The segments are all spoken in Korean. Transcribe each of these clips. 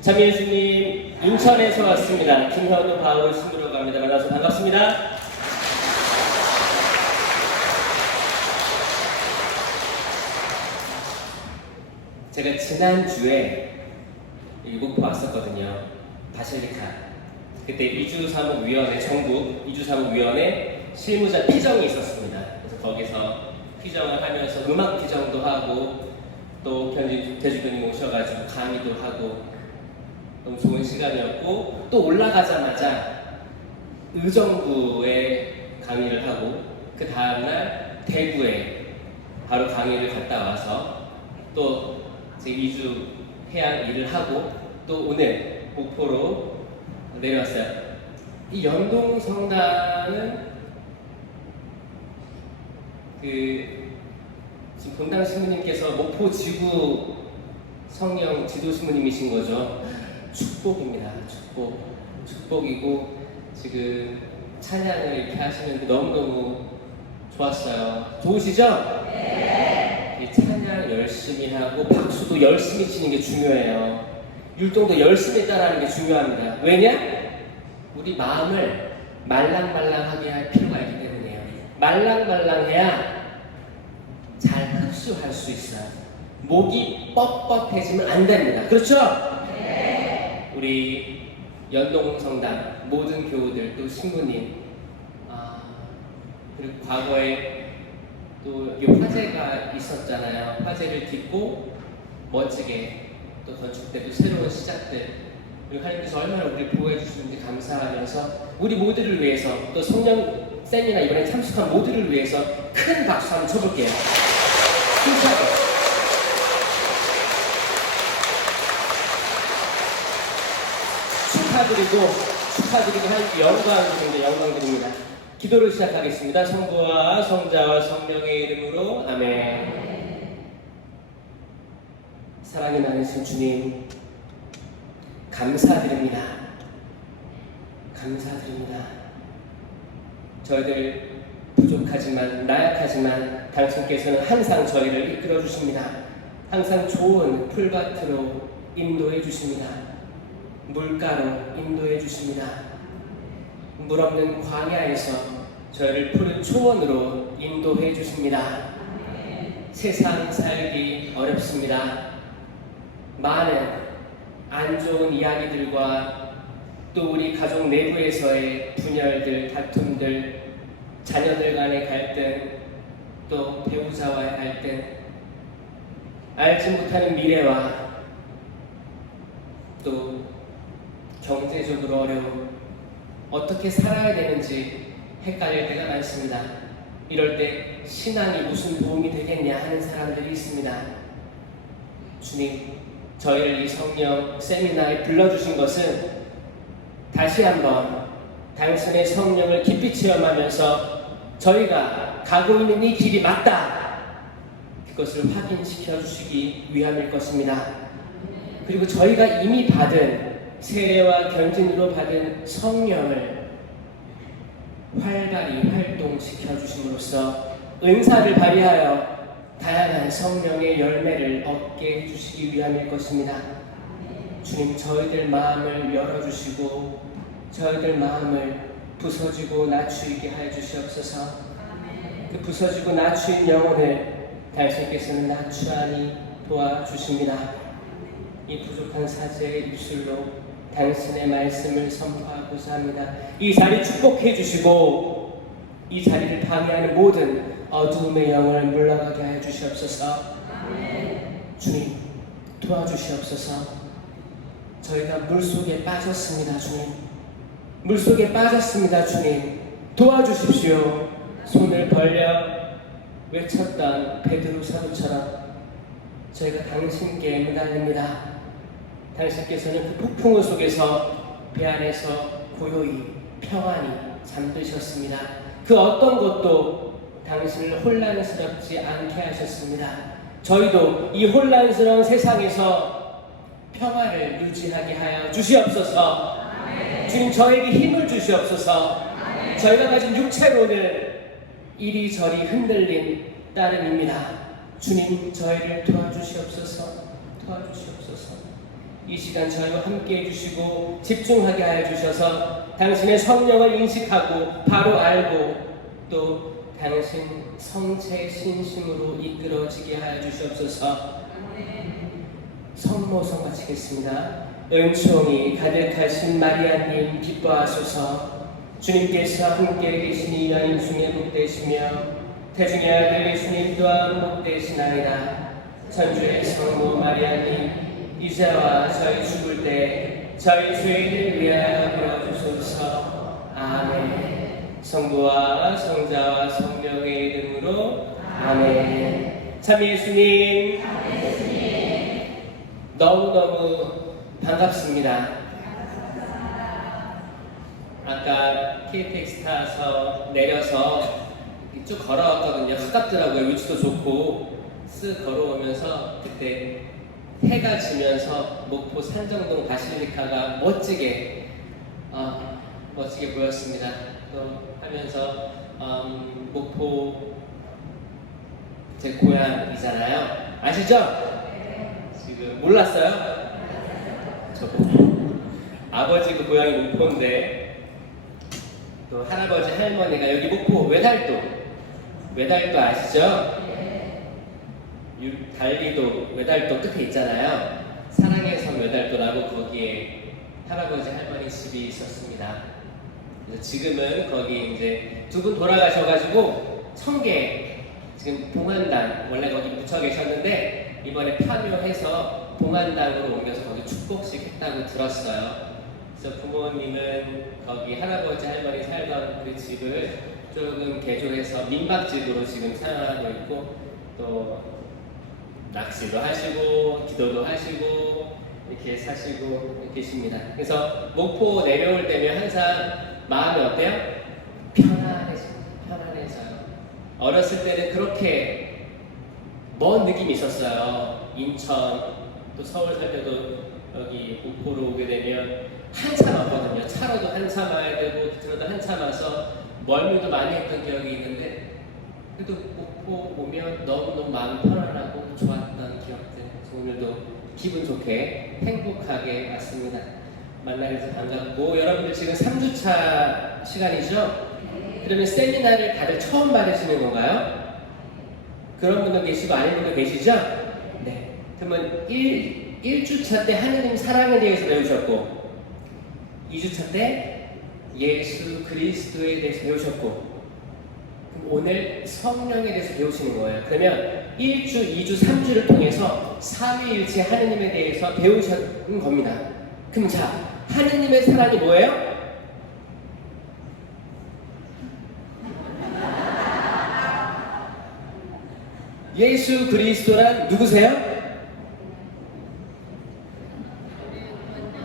참여 주님, 인천에서 왔습니다. 김현우 바울을 신부로 갑니다. 만나서 반갑습니다. 제가 지난주에 목포 왔었거든요. 바실리카. 그때 이주사무위원회, 전국 이주사무위원회 실무자 피정이 있었습니다. 그래서 거기서 피정을 하면서 음악 피정도 하고 또 대주교님 오셔가지고 강의도 하고 너무 좋은 시간이었고, 또 올라가자마자 의정부에 강의를 하고 그 다음날 대구에 바로 강의를 갔다 와서 또 제 2주 해양 일을 하고 또 오늘 목포로 내려왔어요. 이 연동성당은 지금 본당 신부님께서 목포 지구 성령 지도 신부님이신 거죠. 축복입니다. 축복이고 지금 찬양을 이렇게 하시는데 너무너무 좋았어요. 좋으시죠? 네. 이 찬양 열심히 하고 박수도 열심히 치는 게 중요해요. 율동도 열심히 따라하는 게 중요합니다. 왜냐? 우리 마음을 말랑말랑하게 할 필요가 있기 때문이에요. 말랑말랑해야 잘 흡수할 수 있어요. 목이 뻣뻣해지면 안 됩니다. 그렇죠? 네. 우리 연동성당 모든 교우들 또 신부님, 그리고 과거에 또 화재가 있었잖아요. 화재를 딛고 멋지게 또 건축되고 새로운 시작들, 그리고 하나님께서 얼마나 우리를 보호해 주시는지 감사하면서 우리 모두를 위해서 또 성령 세미나 이번에 참석한 모두를 위해서 큰 박수 한번 쳐볼게요. 힘차게. 축하드리고 하나님께 영광드립니다. 기도를 시작하겠습니다. 성부와 성자와 성령의 이름으로 아멘. 사랑이 많으신 주님, 감사드립니다. 저희들 부족하지만 나약하지만 당신께서는 항상 저희를 이끌어 주십니다. 항상 좋은 풀밭으로 인도해 주십니다. 물가로 인도해 주십니다. 물 없는 광야에서 저희를 푸른 초원으로 인도해 주십니다. 세상 살기 어렵습니다. 많은 안 좋은 이야기들과 또 우리 가족 내부에서의 분열들, 다툼들, 자녀들 간의 갈등, 또 배우자와의 갈등, 알지 못하는 미래와 또 경제적으로 어려움, 어떻게 살아야 되는지 헷갈릴 때가 많습니다. 이럴 때 신앙이 무슨 도움이 되겠냐 하는 사람들이 있습니다. 주님, 저희를 이 성령 세미나에 불러주신 것은 다시 한번 당신의 성령을 깊이 체험하면서 저희가 가고 있는 이 길이 맞다, 그것을 확인시켜 주시기 위함일 것입니다. 그리고 저희가 이미 받은 세례와 견진으로 받은 성령을 활발히 활동시켜 주심으로써 은사를 발휘하여 다양한 성령의 열매를 얻게 해주시기 위함일 것입니다. 주님, 저희들 마음을 열어주시고 저희들 마음을 부서지고 낮추게 하여 주시옵소서. 그 부서지고 낮추인 영혼을 당신께서는 낮추하니 도와주십니다. 이 부족한 사제의 입술로 당신의 말씀을 선포하고자 합니다. 이 자리 축복해 주시고 이 자리를 방해하는 모든 어두움의 영을 물러가게 하여 주시옵소서. 주님, 도와주시옵소서. 저희가 물속에 빠졌습니다. 주님, 물속에 빠졌습니다. 주님, 도와주십시오. 손을 벌려 외쳤던 베드로 사도처럼 저희가 당신께 매달립니다. 당신께서는 그 폭풍우 속에서 배 안에서 고요히 평안히 잠드셨습니다. 그 어떤 것도 당신을 혼란스럽지 않게 하셨습니다. 저희도 이 혼란스러운 세상에서 평화를 유지하게 하여 주시옵소서. 주님, 저에게 힘을 주시옵소서. 저희가 가진 육체로는 이리저리 흔들린 따름입니다. 주님, 저희를 도와주시옵소서. 이 시간 저희와 함께 해주시고 집중하게 하여 주셔서 당신의 성령을 인식하고 바로 알고 또 당신 성체 신심으로 이끌어지게 하여 주시옵소서. 성모성 바치겠습니다. 은총이 가득하신 마리아님 기뻐하소서. 주님께서 함께 계신 이 여인 중에 복되시며 태중의 아들 예수님 또한 복되시나이다. 천주의 성모 마리아님 이제와 저희 죽을 때 저희 죄인을 위하여 빌어주소서. 아멘. 성부와 성자와 성령의 이름으로 아멘. 참 예수님 너무너무 반갑습니다. 아까 KTX 타서 내려서 쭉 걸어왔거든요. 가깝더라고요. 위치도 좋고 쓱 걸어오면서 그때 해가 지면서 목포 산정동 바실리카가 멋지게 보였습니다. 또 하면서 목포 제 고향이잖아요. 아시죠? 지금 몰랐어요? 저 목포 아버지 그 고향이 목포인데 또 할아버지 할머니가 여기 목포 외달도 아시죠? 달리도 외달도 끝에 있잖아요. 사랑의 섬 외달도라고 거기에 할아버지 할머니 집이 있었습니다. 그래서 지금은 거기 이제 두 분 돌아가셔가지고 청계 지금 봉안당 원래 거기 묻혀 계셨는데 이번에 파묘해서 봉안당으로 옮겨서 거기 축복식 했다고 들었어요. 그래서 부모님은 거기 할아버지 할머니 살던 그 집을 조금 개조해서 민박집으로 지금 사용하고 있고 또 낚시도 하시고 기도도 하시고 이렇게 사시고 계십니다. 그래서 목포 내려올 때면 항상 마음이 어때요? 편안해져요. 어렸을 때는 그렇게 먼 느낌이 있었어요. 인천 또 서울 살 때도 여기 목포로 오게 되면 한참 왔거든요. 차로도 한참 와야 되고 기차로도 한참 와서 멀미도 많이 했던 기억이 있는데 그래도 목포 오면 너무너무 마음이 편안하고 좋았던 기억들. 오늘도 기분 좋게 행복하게 왔습니다. 만나서 반갑고 여러분들 지금 3주차 시간이죠? 그러면 세미나를 다들 처음 받으시는 건가요? 그런 분도 계시고 아닌 분도 계시죠? 네. 그러면 1주차 때 하느님 사랑에 대해서 배우셨고 2주차 때 예수 그리스도에 대해서 배우셨고 오늘 성령에 대해서 배우시는 거예요. 그러면 1주, 2주, 3주를 통해서 삼위일체 하느님에 대해서 배우시는 겁니다. 그럼 자, 하느님의 사랑이 뭐예요? 예수 그리스도란 누구세요?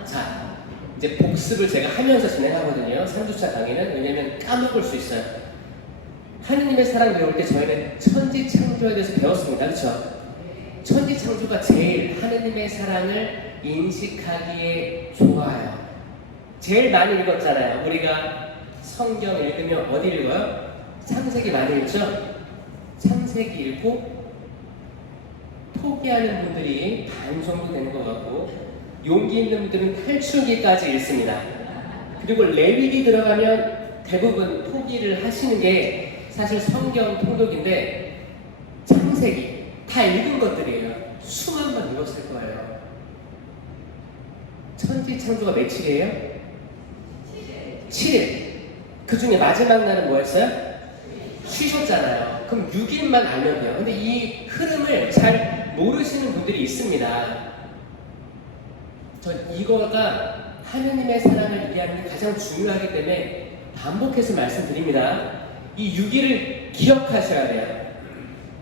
자, 이제 복습을 제가 하면서 진행하거든요. 3주차 강의는. 왜냐면 까먹을 수 있어요. 하느님의 사랑 배울 때 저희는 천지창조에 대해서 배웠습니다. 그렇죠? 천지창조가 제일 하느님의 사랑을 인식하기에 좋아요. 제일 많이 읽었잖아요. 우리가 성경 읽으면 어디 읽어요? 창세기 많이 읽죠? 창세기 읽고 포기하는 분들이 반 정도 되는 것 같고 용기 있는 분들은 탈출기까지 읽습니다. 그리고 레위기 들어가면 대부분 포기를 하시는 게 사실 성경 통독인데 창세기 다 읽은 것들이에요. 수만 번 읽었을 거예요. 천지창조가 며칠이에요? 7일. 그 중에 마지막 날은 뭐였어요? 쉬셨잖아요. 그럼 6일만 알면 돼요. 근데 이 흐름을 잘 모르시는 분들이 있습니다. 전 이거가 하느님의 사랑을 이해하는 게 가장 중요하기 때문에 반복해서 말씀드립니다. 이 6일을 기억하셔야 돼요.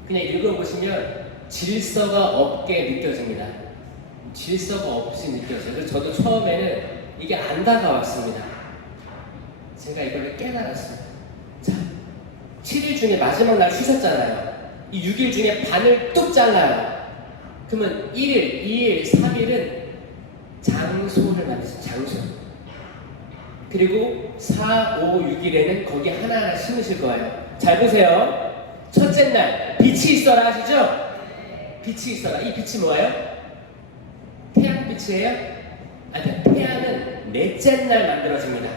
그냥 읽어보시면 질서가 없게 느껴집니다. 질서가 없이 느껴져요. 그래서 저도 처음에는 이게 안 다가왔습니다. 제가 이걸 깨달았어요. 자, 7일 중에 마지막 날 쉬셨잖아요. 이 6일 중에 반을 뚝 잘라요. 그러면 1일, 2일, 3일은 장소를 만드세요. 장소. 그리고 4, 5, 6일에는 거기 하나하나 심으실 거예요. 잘 보세요. 첫째 날 빛이 있어라 하시죠? 빛이 있어라. 이 빛이 뭐예요? 태양빛이에요? 태양은 넷째 날 만들어집니다.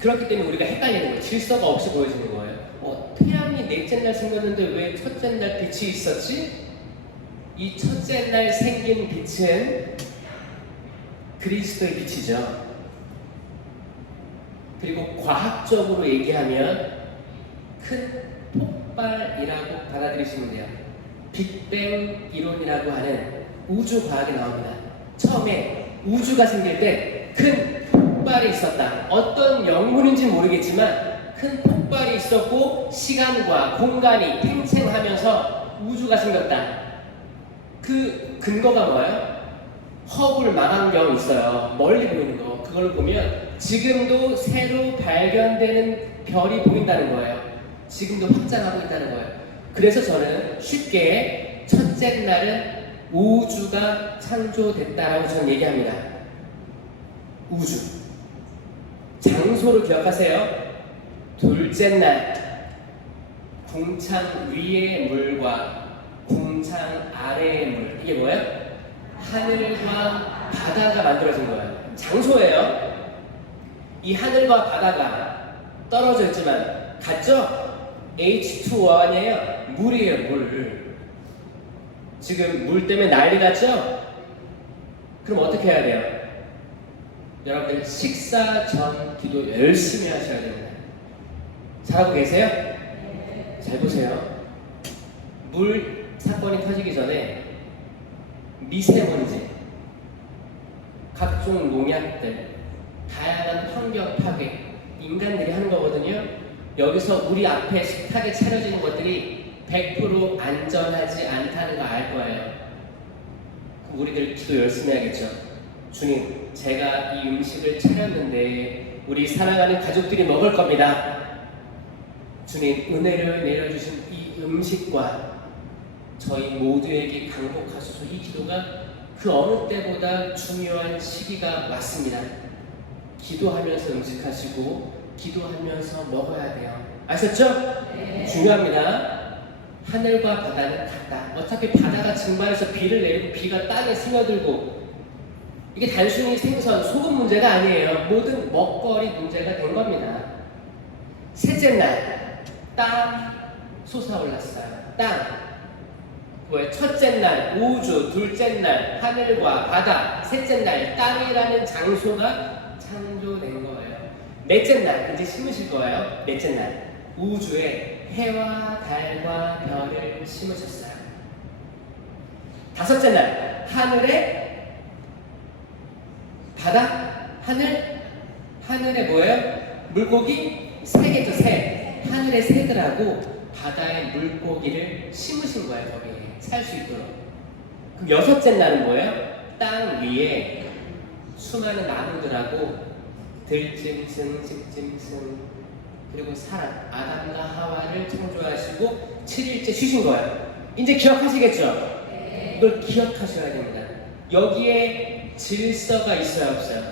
그렇기 때문에 우리가 헷갈리는 거예요. 질서가 없이 보여지는 거예요. 태양이 넷째 날 생겼는데 왜 첫째 날 빛이 있었지? 이 첫째 날 생긴 빛은 그리스도의 빛이죠. 그리고 과학적으로 얘기하면 큰 폭발이라고 받아들이시면 돼요. 빅뱅 이론이라고 하는 우주 과학이 나옵니다. 처음에 우주가 생길 때 큰 폭발이 있었다. 어떤 영문인지 모르겠지만 큰 폭발이 있었고 시간과 공간이 팽창하면서 우주가 생겼다. 그 근거가 뭐예요? 허블 망원경 있어요. 멀리 보이는 거. 그걸 보면 지금도 새로 발견되는 별이 보인다는 거예요. 지금도 확장하고 있다는 거예요. 그래서 저는 쉽게 첫째 날은 우주가 창조됐다라고 저는 얘기합니다. 우주. 장소를 기억하세요. 둘째 날 궁창 위의 물과 궁창 아래의 물. 이게 뭐예요? 하늘과 바다가 만들어진 거예요. 장소예요. 이 하늘과 바다가 떨어져 있지만 같죠? H2O 아니에요? 물이에요, 물. 지금 물 때문에 난리 났죠? 그럼 어떻게 해야 돼요? 여러분들 식사 전 기도 열심히 하셔야 됩니다. 잘하고 계세요? 잘 보세요. 물 사건이 터지기 전에 미세먼지, 각종 농약들, 다양한 환경 파괴, 인간들이 하는 거거든요. 여기서 우리 앞에 식탁에 차려지는 것들이 100% 안전하지 않다는 거 알 거예요. 그럼 우리들 기도 열심히 해야겠죠. 주님, 제가 이 음식을 차렸는데 우리 사랑하는 가족들이 먹을 겁니다. 주님, 은혜를 내려주신 이 음식과 저희 모두에게 강복하소서. 이 기도가 그 어느 때보다 중요한 시기가 왔습니다. 기도하면서 음식하시고 기도하면서 먹어야 돼요. 아셨죠? 네. 중요합니다. 하늘과 바다는 같다. 어차피 바다가 증발해서 비를 내리고 비가 땅에 스며들고 이게 단순히 생선, 소금 문제가 아니에요. 모든 먹거리 문제가 된 겁니다. 셋째 날, 땅 솟아올랐어요. 땅. 뭐예요? 첫째 날, 우주. 둘째 날, 하늘과 바다. 셋째 날, 땅이라는 장소가 창조된 거예요. 넷째 날, 이제 심으실 거예요. 넷째 날, 우주에 해와 달과 별을 심으셨어요. 다섯째 날, 하늘에 바다, 하늘에 뭐예요? 물고기 새 개죠, 새. 하늘의 새들하고 바다의 물고기를 심으신 거예요, 거기에 살 수 있도록. 그럼 여섯째 날은 뭐예요? 땅 위에 수많은 나무들하고 들짐승, 집짐승, 그리고 사람, 아담과 하와를 창조하시고 7일째 쉬신 거예요. 이제 기억하시겠죠? 이걸 기억하셔야 됩니다. 여기에 질서가 있어요, 없어요?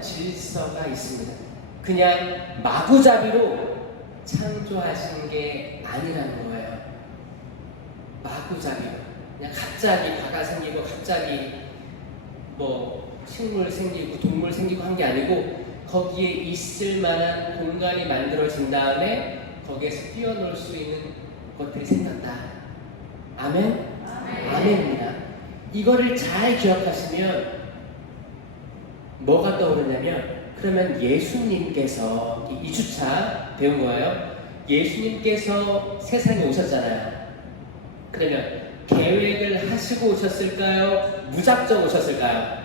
질서가 있습니다. 그냥 마구잡이로 창조하신 게 아니라는 거예요. 마구잡이. 그냥 갑자기 바다 생기고 갑자기 뭐 식물 생기고 동물 생기고 한 게 아니고 거기에 있을 만한 공간이 만들어진 다음에 거기에서 뛰어놀 수 있는 것들이 생겼다. 아멘? 아멘입니다. 이거를 잘 기억하시면 뭐가 떠오르냐면 그러면 예수님께서 2주차 배운 거예요. 예수님께서 세상에 오셨잖아요. 그러면 계획을 하시고 오셨을까요? 무작정 오셨을까요?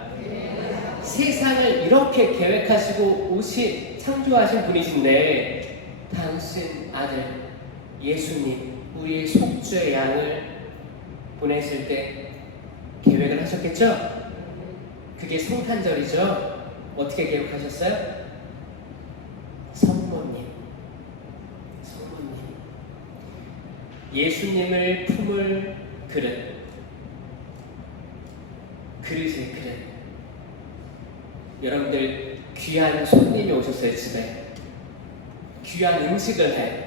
세상을 이렇게 계획하시고 오신 창조하신 분이신데 당신 아들 예수님 우리의 속죄의 양을 보내실 때 계획을 하셨겠죠? 그게 성탄절이죠. 어떻게 계획하셨어요? 성모님 예수님을 품을 그릇 그릇의 그릇. 여러분들 귀한 손님이 오셨어요. 집에 귀한 음식을 해.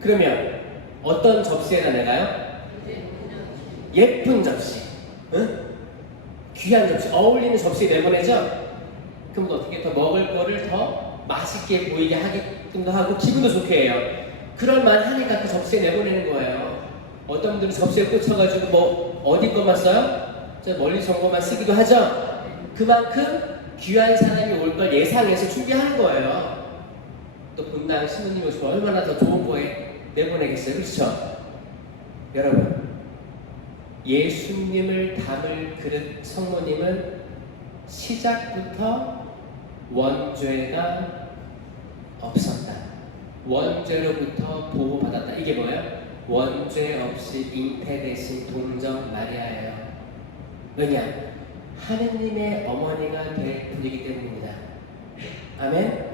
그러면 어떤 접시에다 내가요? 예쁜 접시. 응? 귀한 접시, 어울리는 접시에 내보내죠? 그럼 어떻게 더 먹을 거를 더 맛있게 보이게 하게끔도 하고 기분도 좋게 해요. 그럴만 하니까 그 접시에 내보내는 거예요. 어떤 분들은 접시에 꽂혀가지고 뭐 어디 것만 써요? 저 멀리 정보만 쓰기도 하죠? 그만큼 귀한 사람이 올 걸 예상해서 준비하는 거예요. 또 본당 신부님이 오시면 얼마나 더 좋은 거에 내보내겠어요. 그렇죠? 여러분, 예수님을 담을 그릇 성모님은 시작부터 원죄가 없었다. 원죄로부터 보호받았다. 이게 뭐예요? 원죄 없이 잉태되신 동정 마리아예요. 왜냐? 하느님의 어머니가 될 분이기 때문입니다. 아멘?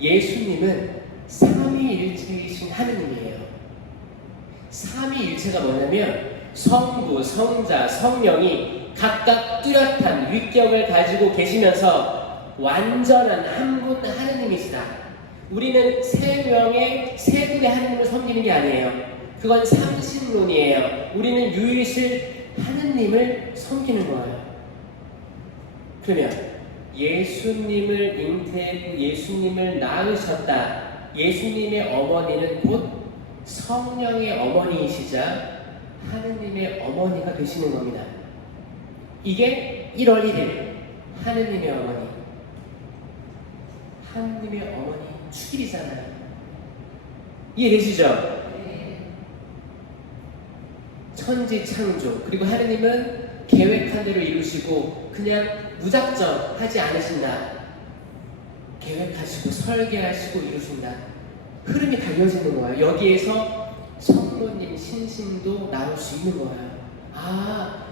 예수님은 삼위일체이신 하느님이에요. 삼위일체가 뭐냐면 성부, 성자, 성령이 각각 뚜렷한 위격을 가지고 계시면서 완전한 한 분 하느님이시다. 우리는 세 명의 세 분의 하느님을 섬기는 게 아니에요. 그건 삼신론이에요. 우리는 유일실 하느님을 섬기는 거예요. 그러면 예수님을 잉태했고 예수님을 낳으셨다. 예수님의 어머니는 곧 성령의 어머니이시자 하느님의 어머니가 되시는 겁니다. 이게 1월 1일 하느님의 어머니, 하느님의 어머니 축일이잖아요. 이해되시죠? 천지창조, 그리고 하느님은 계획한 대로 이루시고 그냥 무작정 하지 않으신다. 계획하시고 설계하시고 이루신다. 흐름이 달려지는 거예요. 여기에서 성모님 신심도 나올 수 있는 거예요. 아,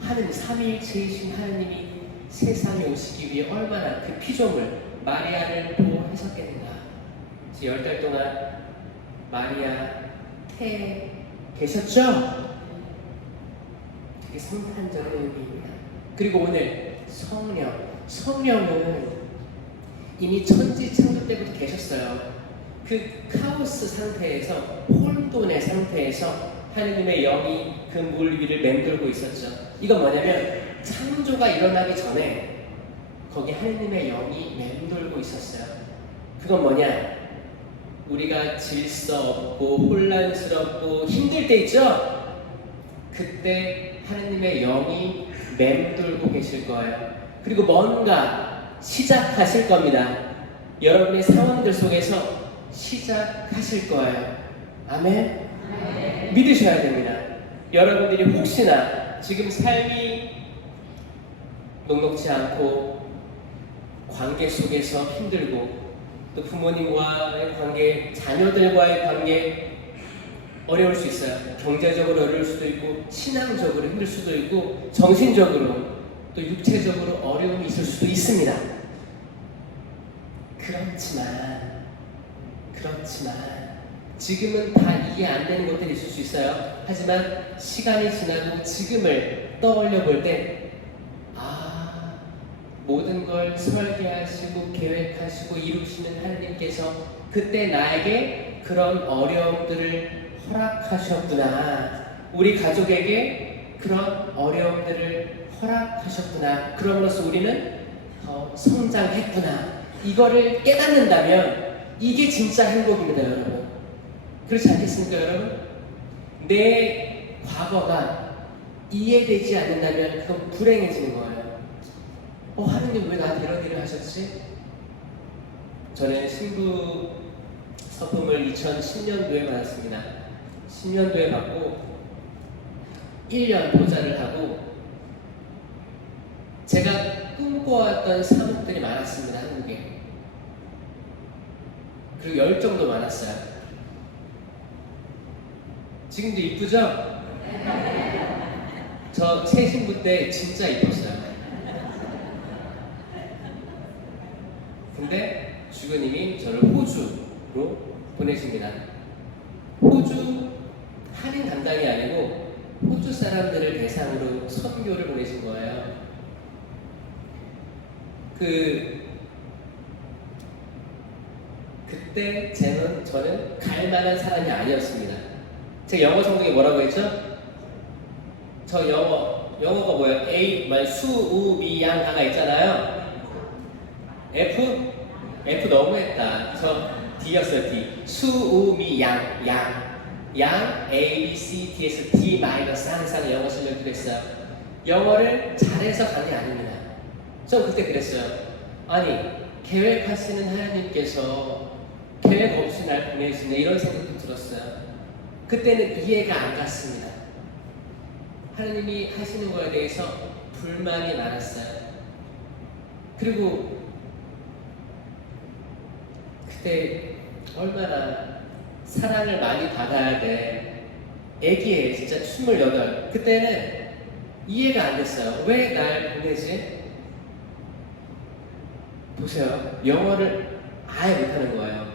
하느님, 삼위일체이신 하느님이 세상에 오시기 위해 얼마나 그 피조물 마리아를 보호하셨겠는가. 10달 동안 마리아 태에 계셨죠? 되게 성탄절의 의미입니다. 그리고 오늘 성령은 이미 천지창조 때부터 계셨어요. 그 카오스 상태에서, 혼돈의 상태에서 하느님의 영이 그 물 위를 맴돌고 있었죠. 이건 뭐냐면 창조가 일어나기 전에 거기 하느님의 영이 맴돌고 있었어요. 그건 뭐냐? 우리가 질서 없고 혼란스럽고 힘들 때 있죠? 그때 하느님의 영이 맴돌고 계실 거예요. 그리고 뭔가 시작하실 겁니다. 여러분의 상황들 속에서 시작하실 거예요. 아멘? 믿으셔야 됩니다. 여러분들이 혹시나 지금 삶이 녹록지 않고 관계 속에서 힘들고 또 부모님과의 관계, 자녀들과의 관계 어려울 수 있어요. 경제적으로 어려울 수도 있고 신앙적으로 힘들 수도 있고 정신적으로 또 육체적으로 어려움이 있을 수도 있습니다. 그렇지만 지금은 다 이해 안 되는 것들이 있을 수 있어요. 하지만 시간이 지나고 지금을 떠올려 볼 때 모든 걸 설계하시고 계획하시고 이루시는 하느님께서 그때 나에게 그런 어려움들을 허락하셨구나. 우리 가족에게 그런 어려움들을 허락하셨구나. 그럼으로써 우리는 더 성장했구나. 이거를 깨닫는다면 이게 진짜 행복입니다, 여러분. 그렇지 않겠습니까, 여러분? 내 과거가 이해되지 않는다면 그건 불행해지는 거예요. 하느님 왜 나한테 이런 일을 하셨지? 저는 신부 서품을 2010년도에 받았습니다. 10년도에 받고 1년 보좌를 하고 제가 꿈꿔왔던 사목들이 많았습니다. 한국에. 그리고 열정도 많았어요. 지금도 이쁘죠? 저 새 신부 때 진짜 이뻤어요. 근데 주교님이 저를 호주로 보내십니다. 호주 한인 담당이 아니고 호주 사람들을 대상으로 선교를 보내신 거예요. 그때 저는 갈 만한 사람이 아니었습니다. 제가 영어 성경에 뭐라고 했죠? 저 영어 영어가 뭐예요? 수우미양 다가 있잖아요. F 너무했다. 저 D였어요. D. 수우미양 양 A, B, C, D에서 D 마이너스 항상 영어 실력이 그랬어요. 영어를 잘해서 간 게 아닙니다. 전 그때 그랬어요. 아니 계획하시는 하나님께서 계획 없이 날 보내시네 이런 생각도 들었어요. 그때는 이해가 안 갔습니다. 하나님이 하시는 거에 대해서 불만이 많았어요. 그리고 그때 얼마나 사랑을 많이 받아야 돼. 애기에 진짜 28. 그때는 이해가 안 됐어요. 왜 날 보내지? 보세요. 영어를 아예 못하는 거예요.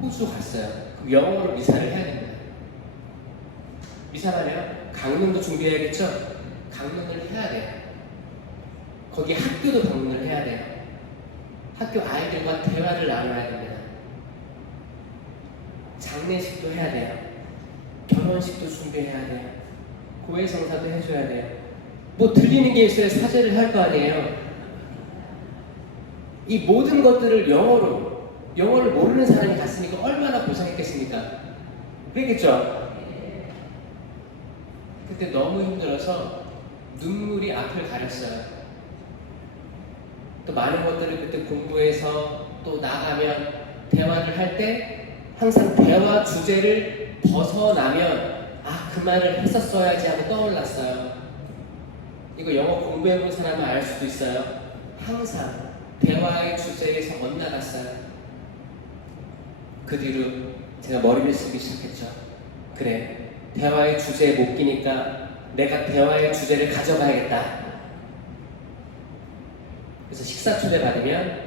호주 갔어요. 그럼 영어로 미사를 해야 됩니다. 미사하면 강론도 준비해야겠죠? 강론을 해야 돼요. 거기 학교도 방문을 해야 돼요. 학교 아이들과 대화를 나눠야 됩니다. 장례식도 해야 돼요. 결혼식도 준비해야 돼요. 고해성사도 해줘야 돼요. 뭐 들리는 게 있어야 사죄를 할 거 아니에요. 이 모든 것들을 영어를 모르는 사람이 갔으니까 얼마나 고생했겠습니까? 그랬겠죠? 그때 너무 힘들어서 눈물이 앞을 가렸어요. 또 많은 것들을 그때 공부해서 또 나가면 대화를 할 때 항상 대화 주제를 벗어나면 그 말을 했었어야지 하고 떠올랐어요. 이거 영어 공부해본 사람은 알 수도 있어요. 항상 대화의 주제에서 엇나갔어요. 그 뒤로 제가 머리를 쓰기 시작했죠. 그래, 대화의 주제에 못 끼니까 내가 대화의 주제를 가져가야겠다. 그래서 식사 초대 받으면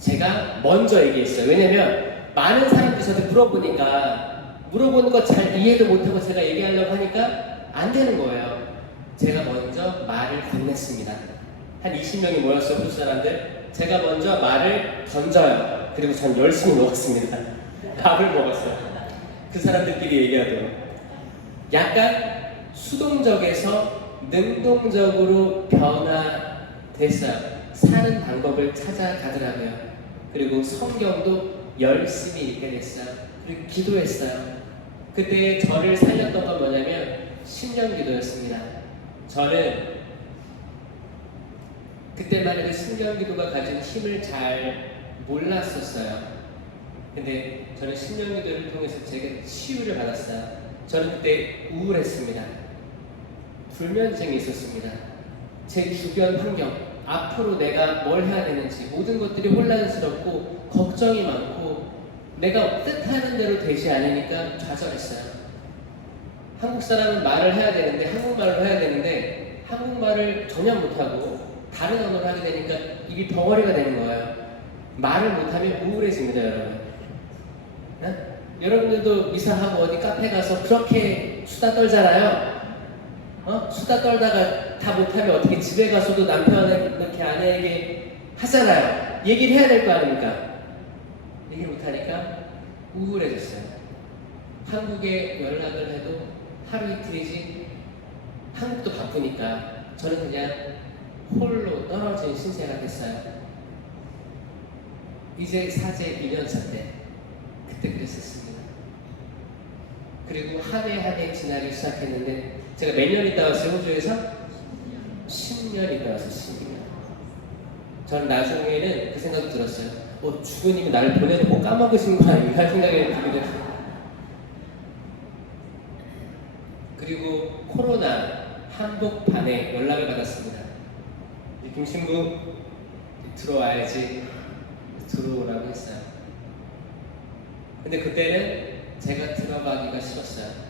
제가 먼저 얘기했어요. 왜냐면 많은 사람들이 저한테 물어보는 거 잘 이해도 못하고 제가 얘기하려고 하니까 안 되는 거예요. 제가 먼저 말을 건넸습니다. 한 20명이 모였어요. 호주 사람들. 제가 먼저 말을 던져요. 그리고 전 열심히 먹었습니다. 밥을 먹었어요. 그 사람들끼리 얘기하도록. 약간 수동적에서 능동적으로 변화됐어요. 사는 방법을 찾아가더라고요. 그리고 성경도 열심히 읽게 됐어요. 그리고 기도했어요. 그때 저를 살렸던 건 뭐냐면 신령 기도였습니다. 저는 그때만 해도 신령 기도가 가진 힘을 잘 몰랐었어요. 근데 저는 신령 기도를 통해서 제가 치유를 받았어요. 저는 그때 우울했습니다. 불면증이 있었습니다. 제 주변 환경, 앞으로 내가 뭘 해야 되는지 모든 것들이 혼란스럽고 걱정이 많고 내가 뜻하는 대로 되지 않으니까 좌절했어요. 한국 사람은 말을 해야 되는데 한국말로 해야 되는데 한국말을 전혀 못하고 다른 언어를 하게 되니까 입이 덩어리가 되는 거예요. 말을 못하면 우울해집니다, 여러분. 네? 여러분들도 미사하고 어디 카페 가서 그렇게 수다 떨잖아요. 수다 떨다가 다 못하면 어떻게 집에 가서도 남편은 이렇게 아내에게 하잖아요. 얘기를 해야 될 거 아닙니까? 얘기를 못하니까 우울해졌어요. 한국에 연락을 해도 하루 이틀이지 한국도 바쁘니까 저는 그냥 홀로 떨어진 신세가 됐어요. 이제 사제 2년차 때 그때 그랬었습니다. 그리고 한 해 지나기 시작했는데 제가 몇 년 있다 왔어요, 호주에서? 10년 있다 왔어요, 10년. 저는 나중에는 그 생각이 들었어요. 주부님이 나를 보내놓고 까먹으신 거 아닌가 생각이 들기도 했어요. 그리고 코로나 한복판에 연락을 받았습니다. 김신구 들어와야지 들어오라고 했어요. 근데 그때는 제가 들어가기가 싫었어요.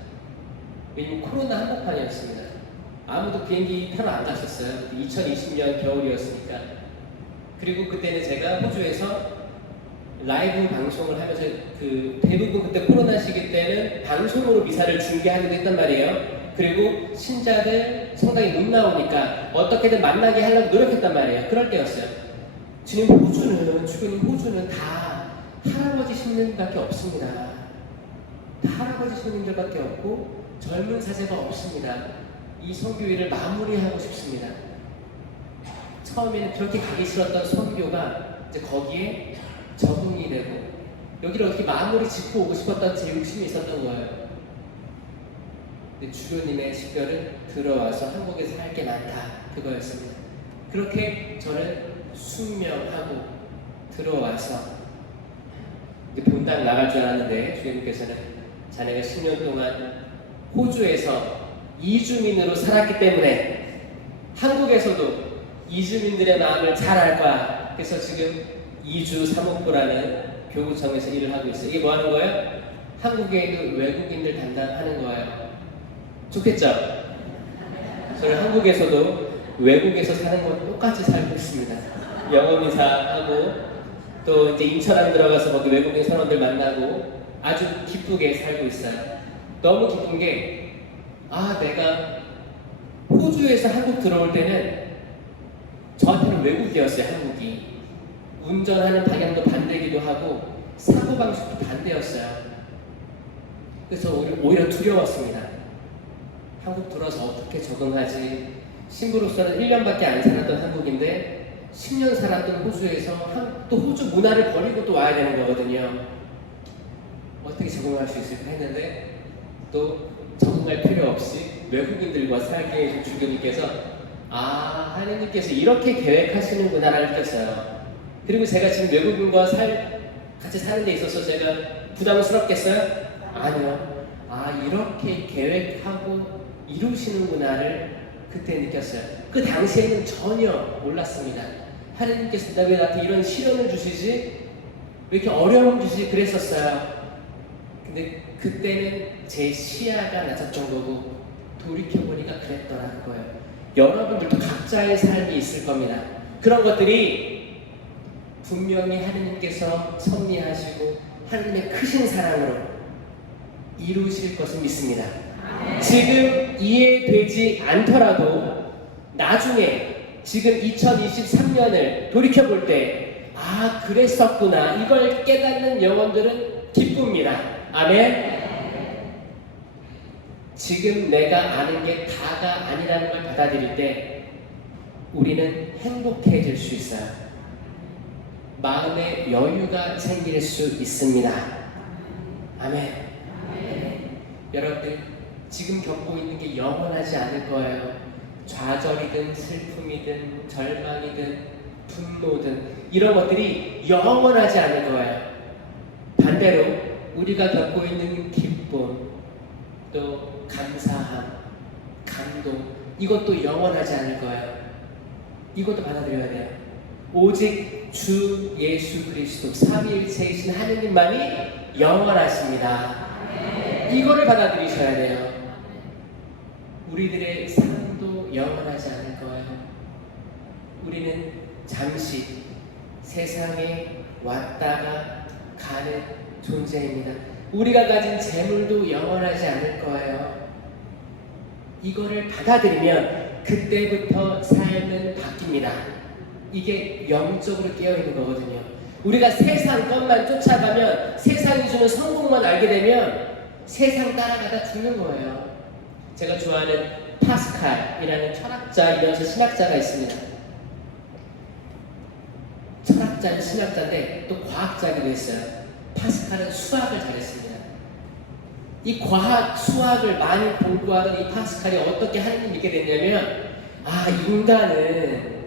왜냐면 코로나 한복판이었습니다. 아무도 비행기 타러 안 가셨어요. 2020년 겨울이었으니까. 그리고 그때는 제가 호주에서 라이브 방송을 하면서 대부분 그때 코로나 시기 때는 방송으로 미사를 중계하기도 했단 말이에요. 그리고 신자들 성당에 눈 나오니까 어떻게든 만나게 하려고 노력했단 말이에요. 그럴 때였어요. 주님 호주는 다 할아버지 신님밖에 없습니다. 다 할아버지 신님들밖에 없고 젊은 사제가 없습니다. 이 선교회를 마무리하고 싶습니다. 처음에는 그렇게 가기 싫었던 선교가 이제 거기에 적응이 되고 여기를 어떻게 마무리 짓고 오고 싶었던 제 욕심이 있었던 거예요. 근데 주교님의 식별은 들어와서 한국에서 할 게 많다, 그거였습니다. 그렇게 저는 숙명하고 들어와서 이제 본당 나갈 줄 알았는데 주교님께서는 자네가 10년 동안 호주에서 이주민으로 살았기 때문에 한국에서도 이주민들의 마음을 잘 알 거야. 그래서 지금 이주 사목부라는 교구청에서 일을 하고 있어요. 이게 뭐 하는 거예요? 한국에 있는 외국인들 담당하는 거예요. 좋겠죠? 저는 한국에서도 외국에서 사는 건 똑같이 살고 있습니다. 영어미사하고 또 이제 인천항 들어가서 거기 외국인 선원들 만나고 아주 기쁘게 살고 있어요. 너무 기쁜 게 내가 호주에서 한국 들어올 때는 저한테는 외국이었어요. 한국이 운전하는 방향도 반대기도 하고 사고방식도 반대였어요. 그래서 오히려 두려웠습니다. 한국 들어서 어떻게 적응하지? 신부로서는 1년밖에 안 살았던 한국인데 10년 살았던 호주에서 또 호주 문화를 버리고 또 와야 되는 거거든요. 어떻게 적응할 수 있을까 했는데 또 적응할 필요 없이 외국인들과 살게 해준 주교님께서 하느님께서 이렇게 계획하시는구나를 느꼈어요. 그리고 제가 지금 외국인과 같이 사는 데 있어서 제가 부담스럽겠어요? 아니요. 이렇게 계획하고 이루시는구나를 그때 느꼈어요. 그 당시에는 전혀 몰랐습니다. 하느님께서 왜 나한테 이런 시련을 주시지? 왜 이렇게 어려움을 주시지? 그랬었어요. 근데 그때는 제 시야가 낮았던 거고 돌이켜보니까 그랬더라는 거예요. 여러분들도 각자의 삶이 있을 겁니다. 그런 것들이 분명히 하느님께서 섭리하시고 하느님의 크신 사랑으로 이루실 것을 믿습니다. 지금 이해되지 않더라도 나중에 지금 2023년을 돌이켜볼 때 그랬었구나 이걸 깨닫는 영혼들은 기쁩니다. 아멘. 지금 내가 아는 게 다가 아니라는 걸 받아들일 때 우리는 행복해질 수 있어요. 마음의 여유가 생길 수 있습니다. 아멘. 여러분들 지금 겪고 있는 게 영원하지 않을 거예요. 좌절이든 슬픔이든 절망이든 분노든 이런 것들이 영원하지 않을 거예요. 반대로 우리가 겪고 있는 기쁨, 또 감사함, 감동 이것도 영원하지 않을 거예요. 이것도 받아들여야 돼요. 오직 주 예수 그리스도 삼위일체이신 하느님만이 영원하십니다. 이거를 받아들이셔야 돼요. 우리들의 삶도 영원하지 않을 거예요. 우리는 잠시 세상에 왔다가 가는 존재입니다. 우리가 가진 재물도 영원하지 않을 거예요. 이거를 받아들이면 그때부터 삶은 바뀝니다. 이게 영적으로 깨어있는 거거든요. 우리가 세상 것만 쫓아가면 세상이 주는 성공만 알게 되면 세상 따라가다 죽는 거예요. 제가 좋아하는 파스칼이라는 철학자이면서 신학자가 있습니다. 철학자는 신학자인데 또 과학자기도 했어요. 파스칼은 수학을 잘했습니다. 이 과학, 수학을 많이 공부하던 이 파스칼이 어떻게 하느님 믿게 됐냐면 인간은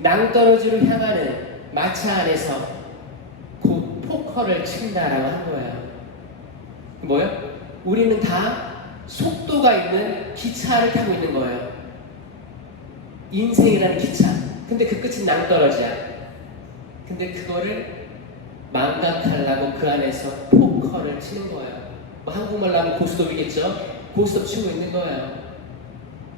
낭떠러지로 향하는 마차 안에서 곧 포커를 친다라고 한 거예요. 뭐요? 우리는 다 속도가 있는 기차를 타고 있는 거예요. 인생이라는 기차. 근데 그 끝은 낭떠러지야. 근데 그거를 망각하려고 그 안에서 포커를 치는 거예요. 한국말로 하면 고스톱이겠죠? 고스톱 치고 있는 거예요.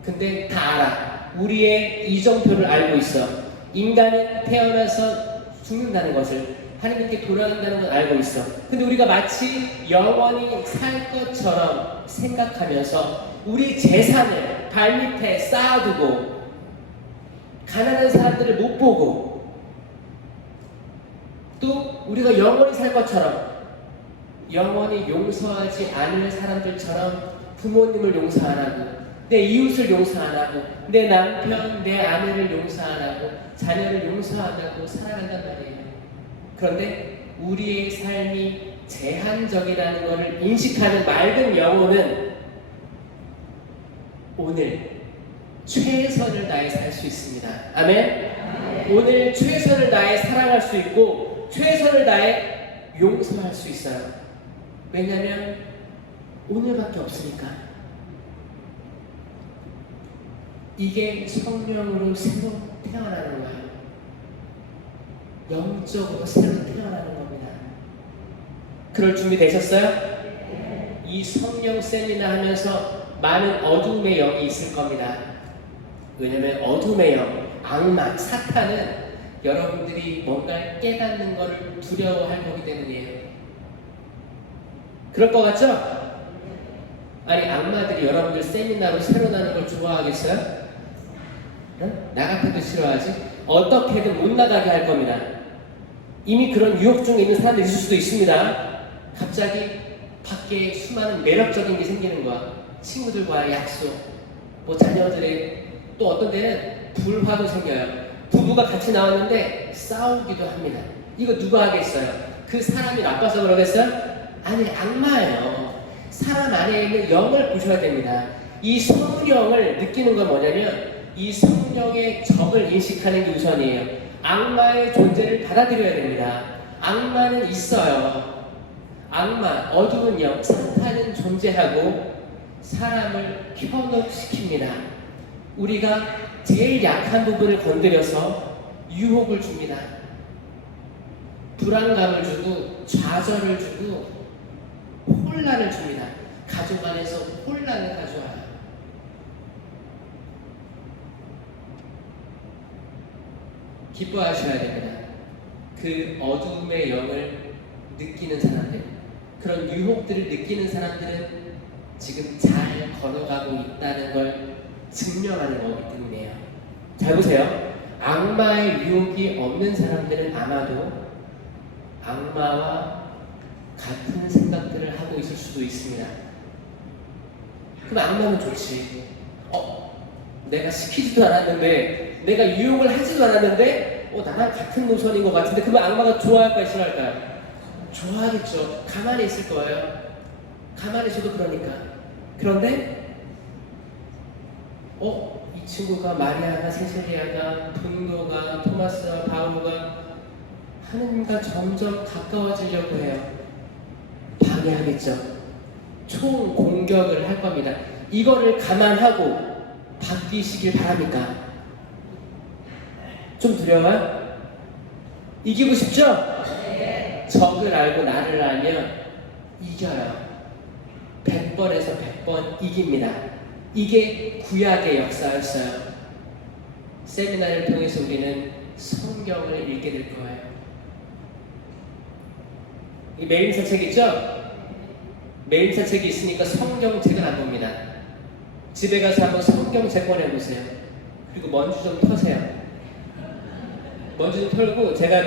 근데 다 알아. 우리의 이정표를 알고 있어. 인간은 태어나서 죽는다는 것을, 하나님께 돌아간다는 걸 알고 있어. 근데 우리가 마치 영원히 살 것처럼 생각하면서 우리 재산을 발밑에 쌓아두고 가난한 사람들을 못 보고 또 우리가 영원히 살 것처럼 영원히 용서하지 않을 사람들처럼 부모님을 용서 안 하고 내 이웃을 용서 안 하고, 내 남편, 내 아내를 용서 안 하고, 자녀를 용서 안 하고 살아간단 말이에요. 그런데 우리의 삶이 제한적이라는 것을 인식하는 맑은 영혼은 오늘 최선을 다해 살 수 있습니다. 아멘? 오늘 최선을 다해 사랑할 수 있고 최선을 다해 용서할 수 있어요. 왜냐하면 오늘밖에 없으니까. 이게 성령으로 새로 태어나는 거예요. 영적으로 새로 태어나는 겁니다. 그럴 준비 되셨어요? 이 성령 세미나 하면서 많은 어둠의 영이 있을 겁니다. 왜냐하면 어둠의 영, 악마, 사탄은 여러분들이 뭔가 깨닫는 것을 두려워할 거기 때문이에요. 그럴 것 같죠? 아니, 악마들이 여러분들 세미나로 새로 나는 걸 좋아하겠어요? 응? 나 같아도 싫어하지? 어떻게든 못 나가게 할 겁니다. 이미 그런 유혹 중에 있는 사람들이 있을 수도 있습니다. 갑자기 밖에 수많은 매력적인 게 생기는 거야. 친구들과의 약속, 뭐 자녀들의, 또 어떤 데는 불화도 생겨요. 부부가 같이 나왔는데 싸우기도 합니다. 이거 누가 하겠어요? 그 사람이 나빠서 그러겠어요? 아니, 악마예요. 사람 안에 있는 영을 보셔야 됩니다. 이 성령을 느끼는 건 뭐냐면 이 성령의 적을 인식하는 게 우선이에요. 악마의 존재를 받아들여야 됩니다. 악마는 있어요. 악마, 어두운 영, 사탄은 존재하고 사람을 현혹시킵니다. 우리가 제일 약한 부분을 건드려서 유혹을 줍니다. 불안감을 주고 좌절을 주고 혼란을 줍니다. 가족 안에서 혼란을 가져와요. 기뻐하셔야 됩니다. 그 어둠의 영을 느끼는 사람들, 그런 유혹들을 느끼는 사람들은 지금 잘 걸어가고 있다는 걸 증명하는 거기 때문이에요. 잘 보세요. 악마의 유혹이 없는 사람들은 아마도 악마와 같은 생각들을 하고 있을 수도 있습니다. 그럼 악마는 좋지. 내가 시키지도 않았는데, 내가 유혹을 하지도 않았는데, 나랑 같은 노선인 것 같은데, 그러면 악마가 좋아할까요, 싫어할까요? 좋아하겠죠. 가만히 있을 거예요. 가만히 있어도 그러니까. 그런데, 이 친구가 마리아가, 세세리아가, 분노가, 토마스와 바울가 하느님과 점점 가까워지려고 해요. 방해하겠죠. 총 공격을 할 겁니다. 이거를 감안하고 바뀌시길 바랍니까? 좀 두려워요? 이기고 싶죠? 네. 적을 알고 나를 알면 이겨요. 100번에서 100번 이깁니다. 이게 구약의 역사였어요. 세미나를 통해서 우리는 성경을 읽게 될 거예요. 이 매일사 책 있죠? 매일사 책이 있으니까 성경책을 안 봅니다. 집에 가서 한번 성경책 꺼내보세요. 그리고 먼지 좀 터세요. 먼지 좀 털고, 제가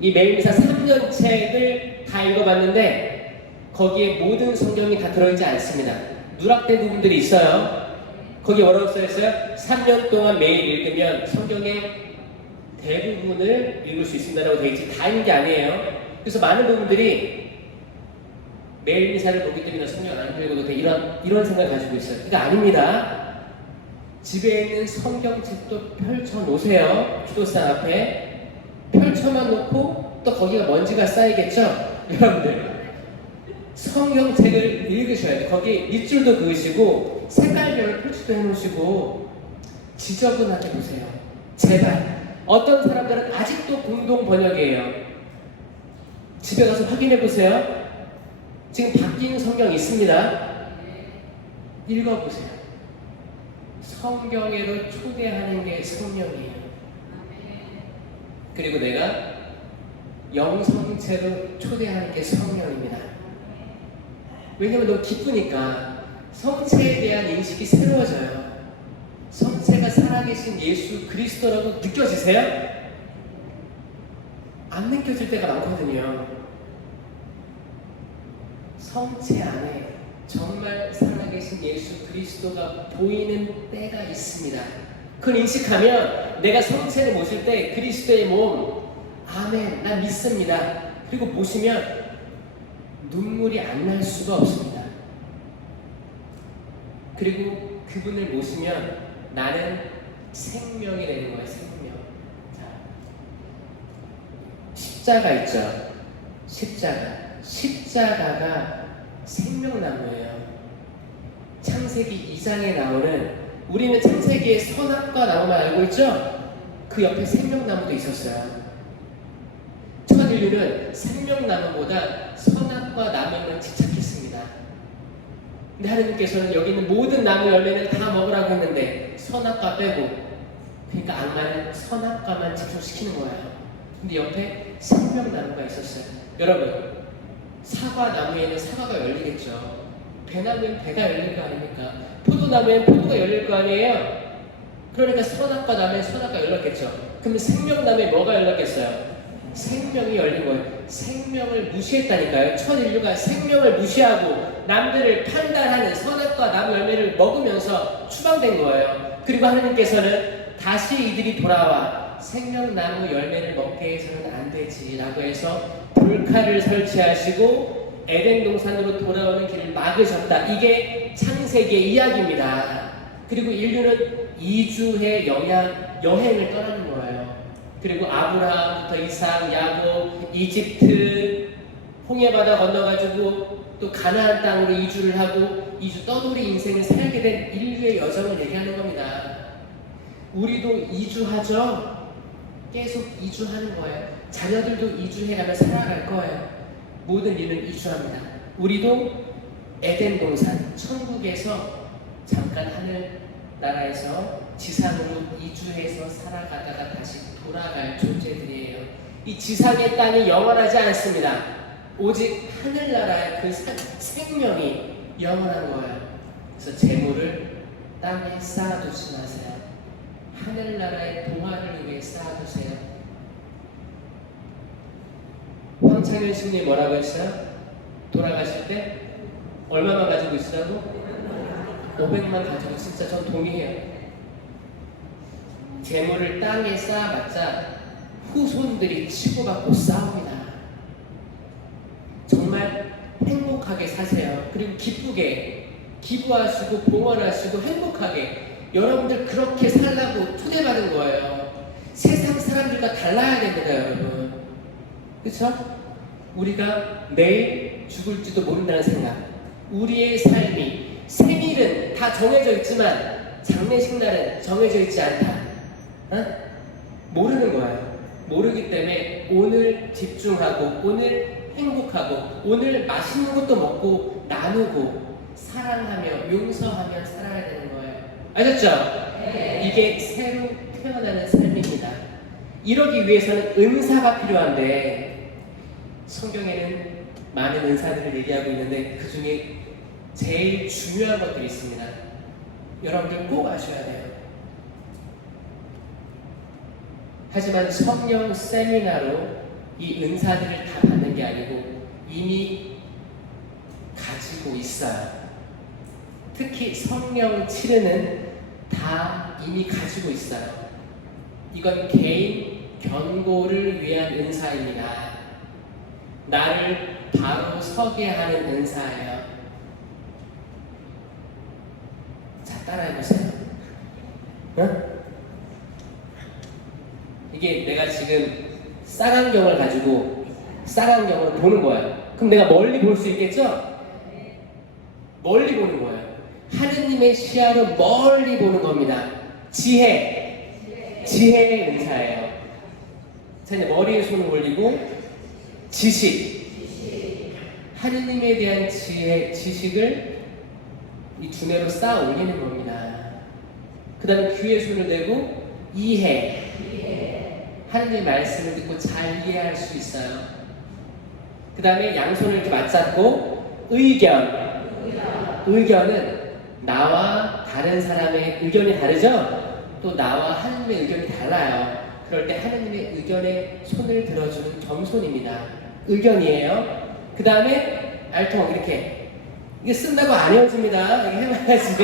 이 매일사 3년 책을 다 읽어봤는데 거기에 모든 성경이 다 들어있지 않습니다. 누락된 부분들이 있어요. 거기에 뭐라고 써있어요? 3년 동안 매일 읽으면 성경의 대부분을 읽을 수 있습니다라고 되어 있지, 다 읽는 게 아니에요. 그래서 많은 부분들이 매일 미사를 보기 때문에 성경 안 읽어도 돼, 이런 생각을 가지고 있어요. 그게 아닙니다. 집에 있는 성경책도 펼쳐 놓으세요. 기도상 앞에 펼쳐만 놓고 또 거기가 먼지가 쌓이겠죠? 여러분들 성경책을 읽으셔야 돼요. 거기 밑줄도 그으시고 색깔별로 표시도 해놓으시고 지저분하게 보세요. 제발. 어떤 사람들은 아직도 공동 번역이에요. 집에 가서 확인해 보세요. 지금 바뀐 성경 있습니다. 읽어보세요. 성경으로 초대하는 게 성령이에요. 그리고 내가 영성체로 초대하는 게 성령입니다. 왜냐면 너무 기쁘니까. 성체에 대한 인식이 새로워져요. 성체가 살아계신 예수 그리스도라고 느껴지세요? 안 느껴질 때가 많거든요. 성체 안에 정말 살아계신 예수 그리스도가 보이는 때가 있습니다. 그걸 인식하면 내가 성체를 모실 때 그리스도의 몸, 아멘, 나 믿습니다. 그리고 보시면 눈물이 안 날 수가 없습니다. 그리고 그분을 모시면 나는 생명이 되는 거예요. 생명. 자, 십자가 있죠. 십자가가 생명나무예요. 창세기 2장에 나오는, 우리는 창세기의 선악과 나무만 알고 있죠? 그 옆에 생명나무도 있었어요. 천인류는 생명나무보다 선악과 나무에만 집착했습니다. 근데 하나님께서는 여기 있는 모든 나무 열매는 다 먹으라고 했는데 선악과 빼고, 그러니까 악마는 선악과만 집중시키는 거예요. 근데 옆에 생명나무가 있었어요. 여러분, 사과나무에는 사과가 열리겠죠. 배나무엔 배가 열릴 거 아닙니까? 포도나무엔 포도가 열릴 거 아니에요? 그러니까 선악과 나무엔 선악과 열렸겠죠. 그러면 생명나무에 뭐가 열렸겠어요? 생명이 열린 거예요. 생명을 무시했다니까요. 천인류가 생명을 무시하고 남들을 판단하는 선악과 나무 열매를 먹으면서 추방된 거예요. 그리고 하나님께서는 다시 이들이 돌아와 생명나무 열매를 먹게 해서는 안 되지 라고 해서 돌칼을 설치하시고 에덴 동산으로 돌아오는 길을 막으셨다. 이게 창세기의 이야기입니다. 그리고 인류는 이주의 여행을 떠나는 거예요. 그리고 아브라함부터 이삭, 야곱, 이집트, 홍해바다 건너가지고 또 가나안 땅으로 이주를 하고 이주 떠돌이 인생을 살게 된 인류의 여정을 얘기하는 겁니다. 우리도 이주하죠. 계속 이주하는 거예요. 자녀들도 이주해가며 살아갈 거예요. 모든 일은 이주합니다. 우리도 에덴 동산, 천국에서 잠깐 하늘 나라에서 지상으로 이주해서 살아가다가 다시 돌아갈 존재들이에요. 이 지상의 땅이 영원하지 않습니다. 오직 하늘나라의 그 생명이 영원한 거예요. 그래서 재물을 땅에 쌓아두지 마세요. 하늘나라의 동화를 위해 쌓아두세요. 황창현 신부님 뭐라고 했어요? 돌아가실 때 얼마만 가지고 있으라고? 500만 가지고. 진짜 전 동의해요. 재물을 땅에 쌓아봤자 후손들이 치고받고 싸웁니다. 정말 행복하게 사세요. 그리고 기쁘게 기부하시고 봉헌하시고 행복하게. 여러분들 그렇게 살라고 초대받은 거예요. 세상 사람들과 달라야 됩니다, 여러분. 그렇죠? 우리가 내일 죽을지도 모른다는 생각. 우리의 삶이, 생일은 다 정해져 있지만 장례식 날은 정해져 있지 않다. 모르는 거예요. 모르기 때문에 오늘 집중하고 오늘 행복하고 오늘 맛있는 것도 먹고 나누고 사랑하며 용서하며 살아야 되는 거예요. 아셨죠? 네. 이게 새로 태어나는 삶입니다. 이러기 위해서는 은사가 필요한데 성경에는 많은 은사들을 얘기하고 있는데 그 중에 제일 중요한 것들이 있습니다. 여러분들 꼭 아셔야 돼요. 하지만 성령 세미나로 이 은사들을 다 받는 게 아니고 이미 가지고 있어요. 특히 성령 치르는 다 이미 가지고 있어요. 이건 개인 견고를 위한 은사입니다. 나를 바로 서게 하는 은사예요. 자, 따라해보세요. 응? 이게 내가 지금 쌍안경을 가지고 쌍안경을 보는 거야. 그럼 내가 멀리 볼 수 있겠죠? 멀리 보는 거예요. 하느님의 시야로 멀리 보는 겁니다. 지혜의 은사예요. 자, 이제 머리에 손을 올리고 지식. 하느님에 대한 지식을 이 두뇌로 쌓아 올리는 겁니다. 그 다음에 귀에 손을 대고 이해. 하느님의 말씀을 듣고 잘 이해할 수 있어요. 그 다음에 양손을 이렇게 맞잡고 의견은 나와 다른 사람의 의견이 다르죠? 또 나와 하느님의 의견이 달라요. 그럴 때 하느님의 의견에 손을 들어주는 겸손입니다. 의견이에요. 그 다음에 알통 이렇게 이게 쓴다고 안 헤어집니다. 이게 해봐야지.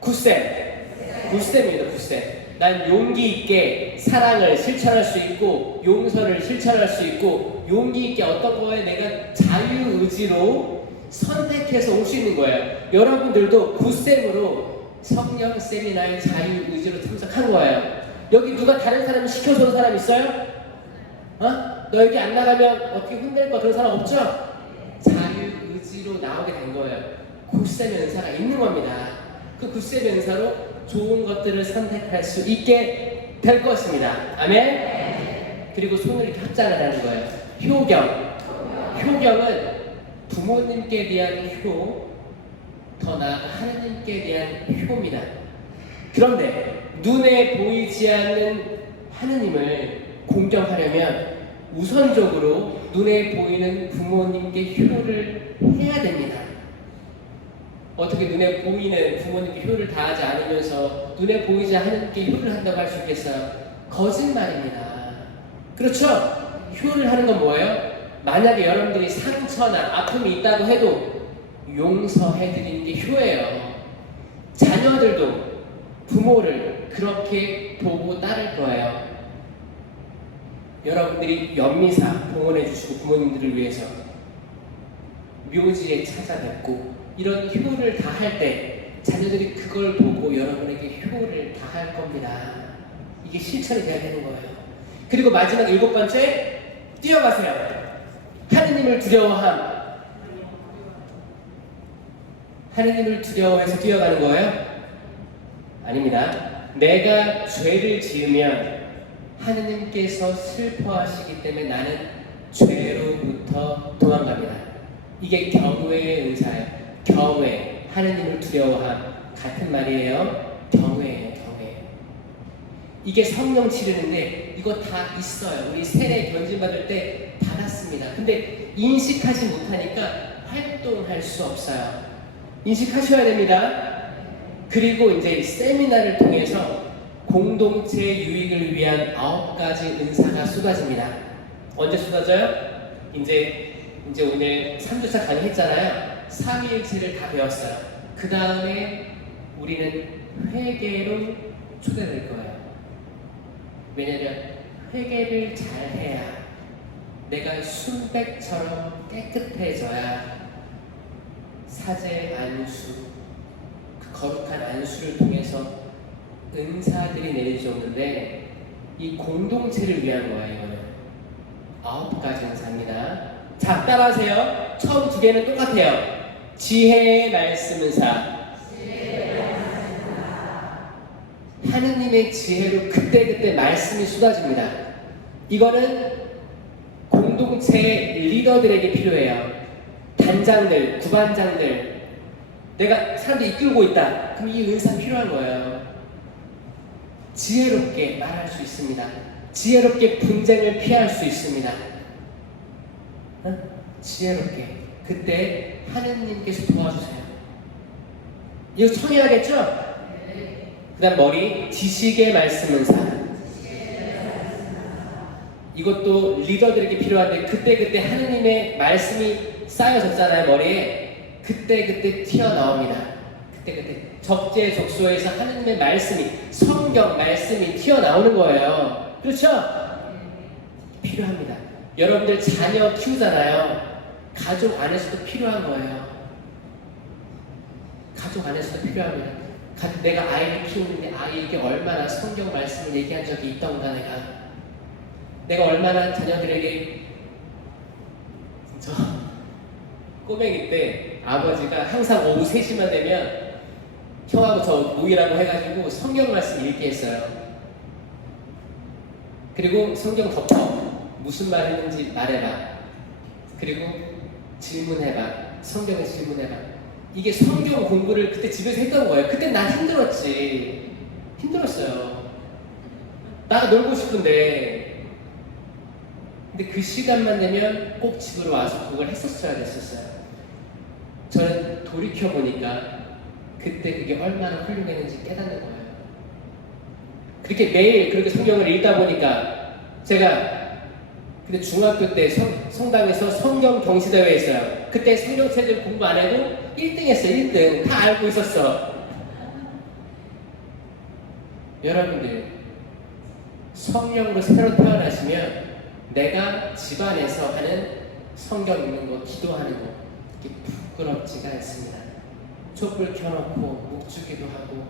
굿쌤입니다. 굿쌤. 난 용기 있게 사랑을 실천할 수 있고 용서를 실천할 수 있고 용기 있게 어떤 거에 내가 자유의지로 선택해서 올 수 있는 거예요. 여러분들도 굿쌤으로 성령 세미나에 자유의지로 참석한 거예요. 여기 누가 다른 사람이 시켜주는 사람 있어요? 어? 너 여기 안 나가면 어떻게 혼낼 거 그런 사람 없죠? 자유의지로 나오게 된 거예요. 굿쌤의 은사가 있는 겁니다. 그 굿쌤의 은사로 좋은 것들을 선택할 수 있게 될 것입니다. 아멘? 그리고 손을 이렇게 합장을 하는 거예요. 효경은 부모님께 대한 효, 더 나아가 하나님께 대한 효입니다. 그런데 눈에 보이지 않는 하느님을 공경하려면 우선적으로 눈에 보이는 부모님께 효를 해야 됩니다. 어떻게 눈에 보이는 부모님께 효를 다하지 않으면서 눈에 보이지 하느님께 효를 한다고 할 수 있겠어요? 거짓말입니다. 그렇죠? 효를 하는 건 뭐예요? 만약에 여러분들이 상처나 아픔이 있다고 해도 용서해드리는 게 효예요. 자녀들도 부모를 그렇게 보고 따를 거예요. 여러분들이 연미사 봉헌해 주시고 부모님들을 위해서 묘지에 찾아뵙고 이런 효를 다할 때 자녀들이 그걸 보고 여러분에게 효를 다할 겁니다. 이게 실천이 돼야 되는 거예요. 그리고 마지막 7번째, 뛰어가세요. 하느님을 두려워함. 하느님을 두려워해서 뛰어가는 거예요? 아닙니다. 내가 죄를 지으면 하느님께서 슬퍼하시기 때문에 나는 죄로부터 도망갑니다. 이게 경외의 은사예요. 경외, 하느님을 두려워함 같은 말이에요. 경외예요. 이게 성령 치르는데 이거 다 있어요. 우리 세례 견진받을 때 받았습니다. 근데 인식하지 못하니까 활동할 수 없어요. 인식하셔야 됩니다. 그리고 이제 세미나를 통해서 공동체 유익을 위한 9가지 은사가 쏟아집니다. 언제 쏟아져요? 이제 오늘 3주차 강의했잖아요. 삼위일체를 다 배웠어요. 그 다음에 우리는 회개로 초대될 거예요. 왜냐면 회개를 잘해야 내가 순백처럼 깨끗해져야 사제 안수, 그 거룩한 안수를 통해서 은사들이 내려오는데 이 공동체를 위한 거예요. 이거는 9가지 은사입니다. 자, 따라하세요. 처음 2개는 똑같아요. 지혜의 말씀 은사. 하느님의 지혜로 그때그때 말씀이 쏟아집니다. 이거는 공동체 리더들에게 필요해요. 단장들, 구반장들, 내가 사람들 이끌고 있다. 그럼 이 은사 필요한 거예요. 지혜롭게 말할 수 있습니다. 지혜롭게 분쟁을 피할 수 있습니다. 지혜롭게. 그때 하느님께서 도와주세요. 이거 청해야겠죠? 그 다음 머리, 지식의 말씀 은사. 이것도 리더들에게 필요한데 그때 하느님의 말씀이 쌓여졌잖아요. 머리에. 그때 튀어나옵니다. 그때 적재적소에서 하느님의 말씀이, 성경 말씀이 튀어나오는 거예요. 그렇죠? 필요합니다. 여러분들 자녀 키우잖아요. 가족 안에서도 필요한 거예요. 가족 안에서도 필요합니다. 내가 아이를 키우는데 아이에게 얼마나 성경 말씀을 얘기한 적이 있던가. 내가 얼마나 자녀들에게, 저 꼬맹이 때 아버지가 항상 오후 3시만 되면 형하고 저 모이라고 해가지고 성경 말씀 읽게 했어요. 그리고 성경 덮어, 무슨 말 했는지 말해봐. 그리고 질문해봐. 성경에 질문해봐. 이게 성경 공부를 그때 집에서 했던 거예요. 그때 난 힘들었어요. 나 놀고 싶은데. 근데 그 시간만 되면 꼭 집으로 와서 그걸 했었어야 됐었어요. 저는 돌이켜보니까 그때 그게 얼마나 훌륭했는지 깨닫는 거예요. 그렇게 매일 그렇게 성경을 읽다 보니까 제가 근데 중학교 때 성당에서 성경 경시대회 했어요. 그때 성경책을 공부 안 해도 1등 했어. 1등. 다 알고 있었어. 여러분들, 성령으로 새로 태어나시면 내가 집안에서 하는 성경 읽는 거, 기도하는 거 이게 부끄럽지가 않습니다. 촛불 켜놓고 묵주기도 하고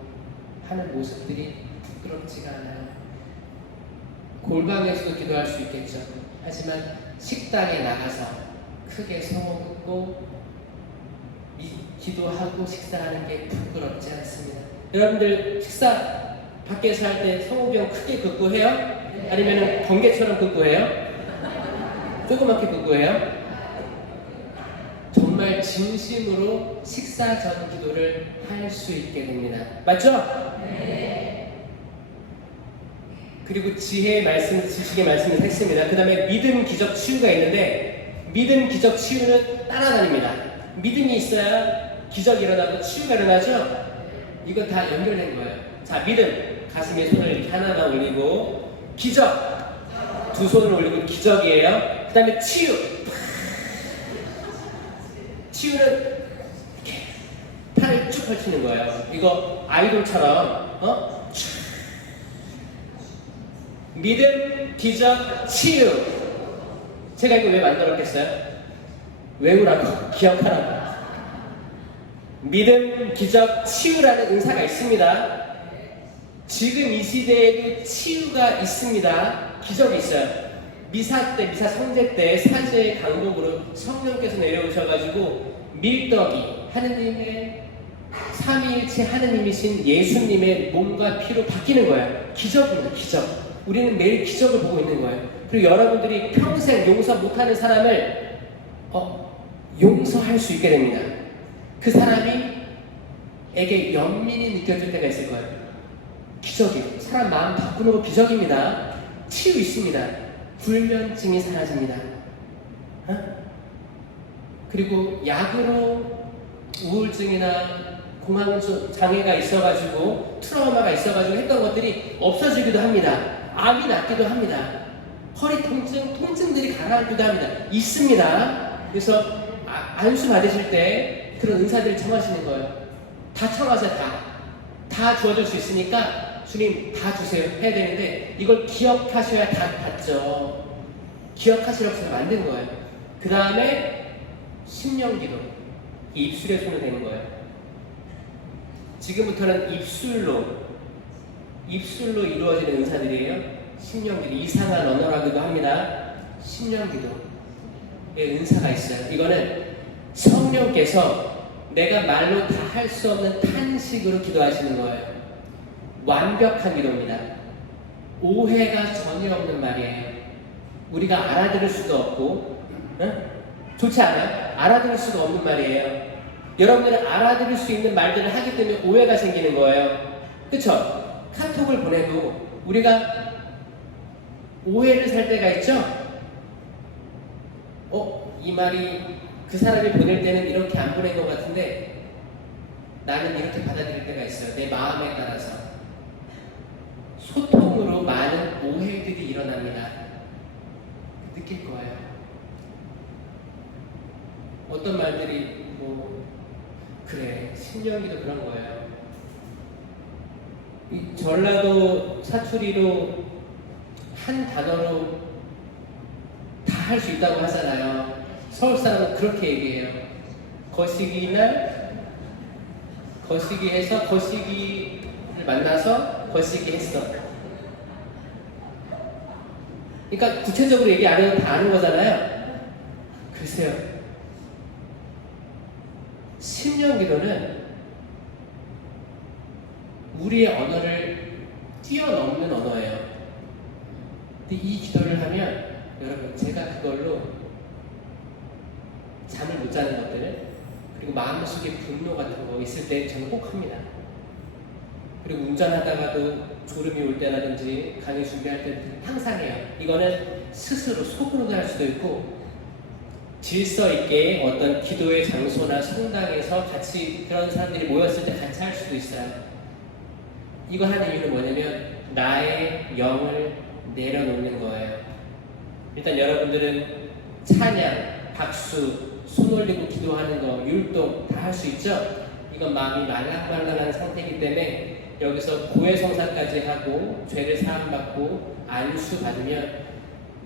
하는 모습들이 부끄럽지가 않아요. 골방에서도 기도할 수 있겠죠. 하지만 식당에 나가서 크게 성호 긋고 기도하고 식사하는 게 부끄럽지 않습니다. 여러분들 식사 밖에서 할 때 성호병 크게 긋고 해요? 아니면 번개처럼 긋고 해요? 조그맣게 긋고 해요? 정말 진심으로 식사 전 기도를 할 수 있게 됩니다. 맞죠? 네. 그리고 지혜의 말씀, 지식의 말씀을 했습니다. 그 다음에 믿음, 기적, 치유가 있는데 믿음, 기적, 치유는 따라다닙니다. 믿음이 있어야 기적이 일어나고 치유가 일어나죠? 이거 다 연결된 거예요. 자, 믿음, 가슴에 손을 이렇게 하나만 올리고, 기적, 두 손을 올리고 기적이에요. 그 다음에 치유, 치유는 이렇게 팔을 쭉 펼치는 거예요. 이거 아이돌처럼 믿음, 기적, 치유. 제가 이거 왜 만들었겠어요? 외우라고, 기억하라고. 믿음, 기적, 치유라는 은사가 있습니다. 지금 이 시대에도 치유가 있습니다. 기적이 있어요. 미사 때, 미사 성제 때 사제의 강복으로 성령께서 내려오셔가지고 밀떡이 하느님의 삼위일체 하느님이신 예수님의 몸과 피로 바뀌는 거예요. 기적입니다. 기적. 우리는 매일 기적을 보고 있는 거예요. 그리고 여러분들이 평생 용서 못하는 사람을 용서할 수 있게 됩니다. 그 사람에게 연민이 느껴질 때가 있을 거예요. 기적이에요. 사람 마음 바꾸는 거 기적입니다. 치유 있습니다. 불면증이 사라집니다. 그리고 약으로 우울증이나 공황 장애가 있어가지고 트라우마가 있어가지고 했던 것들이 없어지기도 합니다. 암이 낫기도 합니다. 허리 통증, 통증들이 가라앉기도 합니다. 있습니다. 그래서 안수 받으실 때 그런 은사들을 청하시는 거예요. 다 청하세요. 다 주어질 수 있으니까 주님 다 주세요 해야 되는데 이걸 기억하셔야 다 받죠. 기억하시라고 제가 만든 거예요. 그 다음에 심령기도, 입술에 손을 대는 거예요. 지금부터는 입술로 이루어지는 은사들이에요. 심령기도, 이상한 언어라고도 합니다. 심령기도의 은사가 있어요. 이거는 성령께서 내가 말로 다 할 수 없는 탄식으로 기도하시는 거예요. 완벽한 기도입니다. 오해가 전혀 없는 말이에요. 우리가 알아들을 수도 없고, 좋지 않아요? 알아들을 수가 없는 말이에요. 여러분들은 알아들을 수 있는 말들을 하기 때문에 오해가 생기는 거예요. 그쵸? 카톡을 보내도 우리가 오해를 살 때가 있죠? 이 말이 그 사람이 보낼 때는 이렇게 안 보낸 것 같은데 나는 이렇게 받아들일 때가 있어요. 내 마음에 따라서. 소통으로 많은 오해들이 일어납니다. 느낄 거예요. 어떤 말들이 그래, 심령기도 그런 거예요. 이 전라도 사투리로 한 단어로 다 할 수 있다고 하잖아요. 서울 사람은 그렇게 얘기해요. 거시기해서 거시기를 만나서 거시기 했어. 그러니까 구체적으로 얘기 안 해도 다 아는 거잖아요. 글쎄요. 심령기도는 우리의 언어를 뛰어넘는 언어예요. 근데 이 기도를 하면 여러분, 제가 그걸로 잠을 못 자는 것들, 그리고 마음속에 분노 같은 거 있을 때 저는 꼭 합니다. 그리고 운전하다가도 졸음이 올 때라든지 강의 준비할 때 항상 해요. 이거는 스스로 속으로도 할 수도 있고 질서 있게 어떤 기도의 장소나 성당에서 같이 그런 사람들이 모였을 때 같이 할 수도 있어요. 이거 하는 이유는 뭐냐면 나의 영을 내려놓는 거예요. 일단 여러분들은 찬양, 박수, 손 올리고 기도하는 거, 율동 다 할 수 있죠? 이건 마음이 말랑말랑한 상태이기 때문에 여기서 고해성사까지 하고 죄를 사함받고 안수 받으면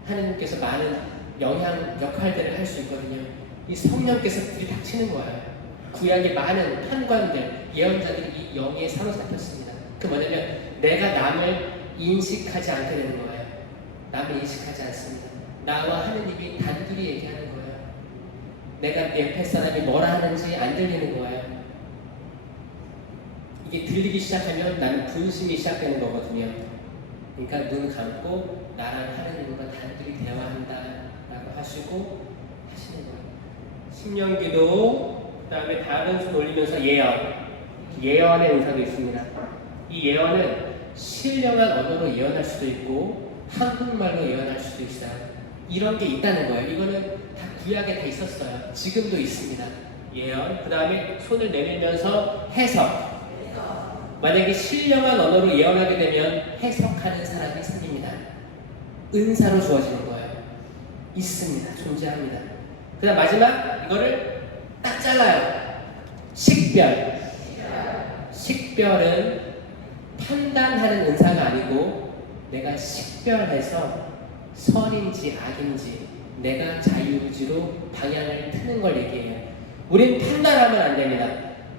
하느님께서 많은 영향 역할들을 할 수 있거든요. 이 성령께서 들이닥치는 거예요. 구약의 많은 판관들, 예언자들이 이 영에 사로잡혔습니다. 그 뭐냐면 내가 남을 인식하지 않게 되는 거예요. 남을 인식하지 않습니다. 나와 하느님이 단둘이 얘기하는 거예요. 내가 옆에 사람이 뭐라 하는지 안 들리는 거예요. 이게 들리기 시작하면 나는 분심이 시작되는 거거든요. 그러니까 눈 감고 나랑 하느님과 단둘이 대화한다 라고 하시고 하시는 거예요. 심령기도, 그 다음에 다른 손 올리면서 예언의 은사도 있습니다. 이 예언은 신령한 언어로 예언할 수도 있고 한국말로 예언할 수도 있어요. 이런 게 있다는 거예요. 이거는 다 구약에 다 있었어요. 지금도 있습니다. 예언, 그 다음에 손을 내밀면서 해석. 만약에 신령한 언어로 예언하게 되면 해석하는 사람이 생깁니다. 은사로 주어지는 거예요. 있습니다. 존재합니다. 그 다음 마지막, 이거를 딱 잘라요. 식별. 식별은 판단하는 은사가 아니고 내가 식별해서 선인지 악인지 내가 자유의지로 방향을 트는 걸 얘기해요. 우린 판단하면 안 됩니다.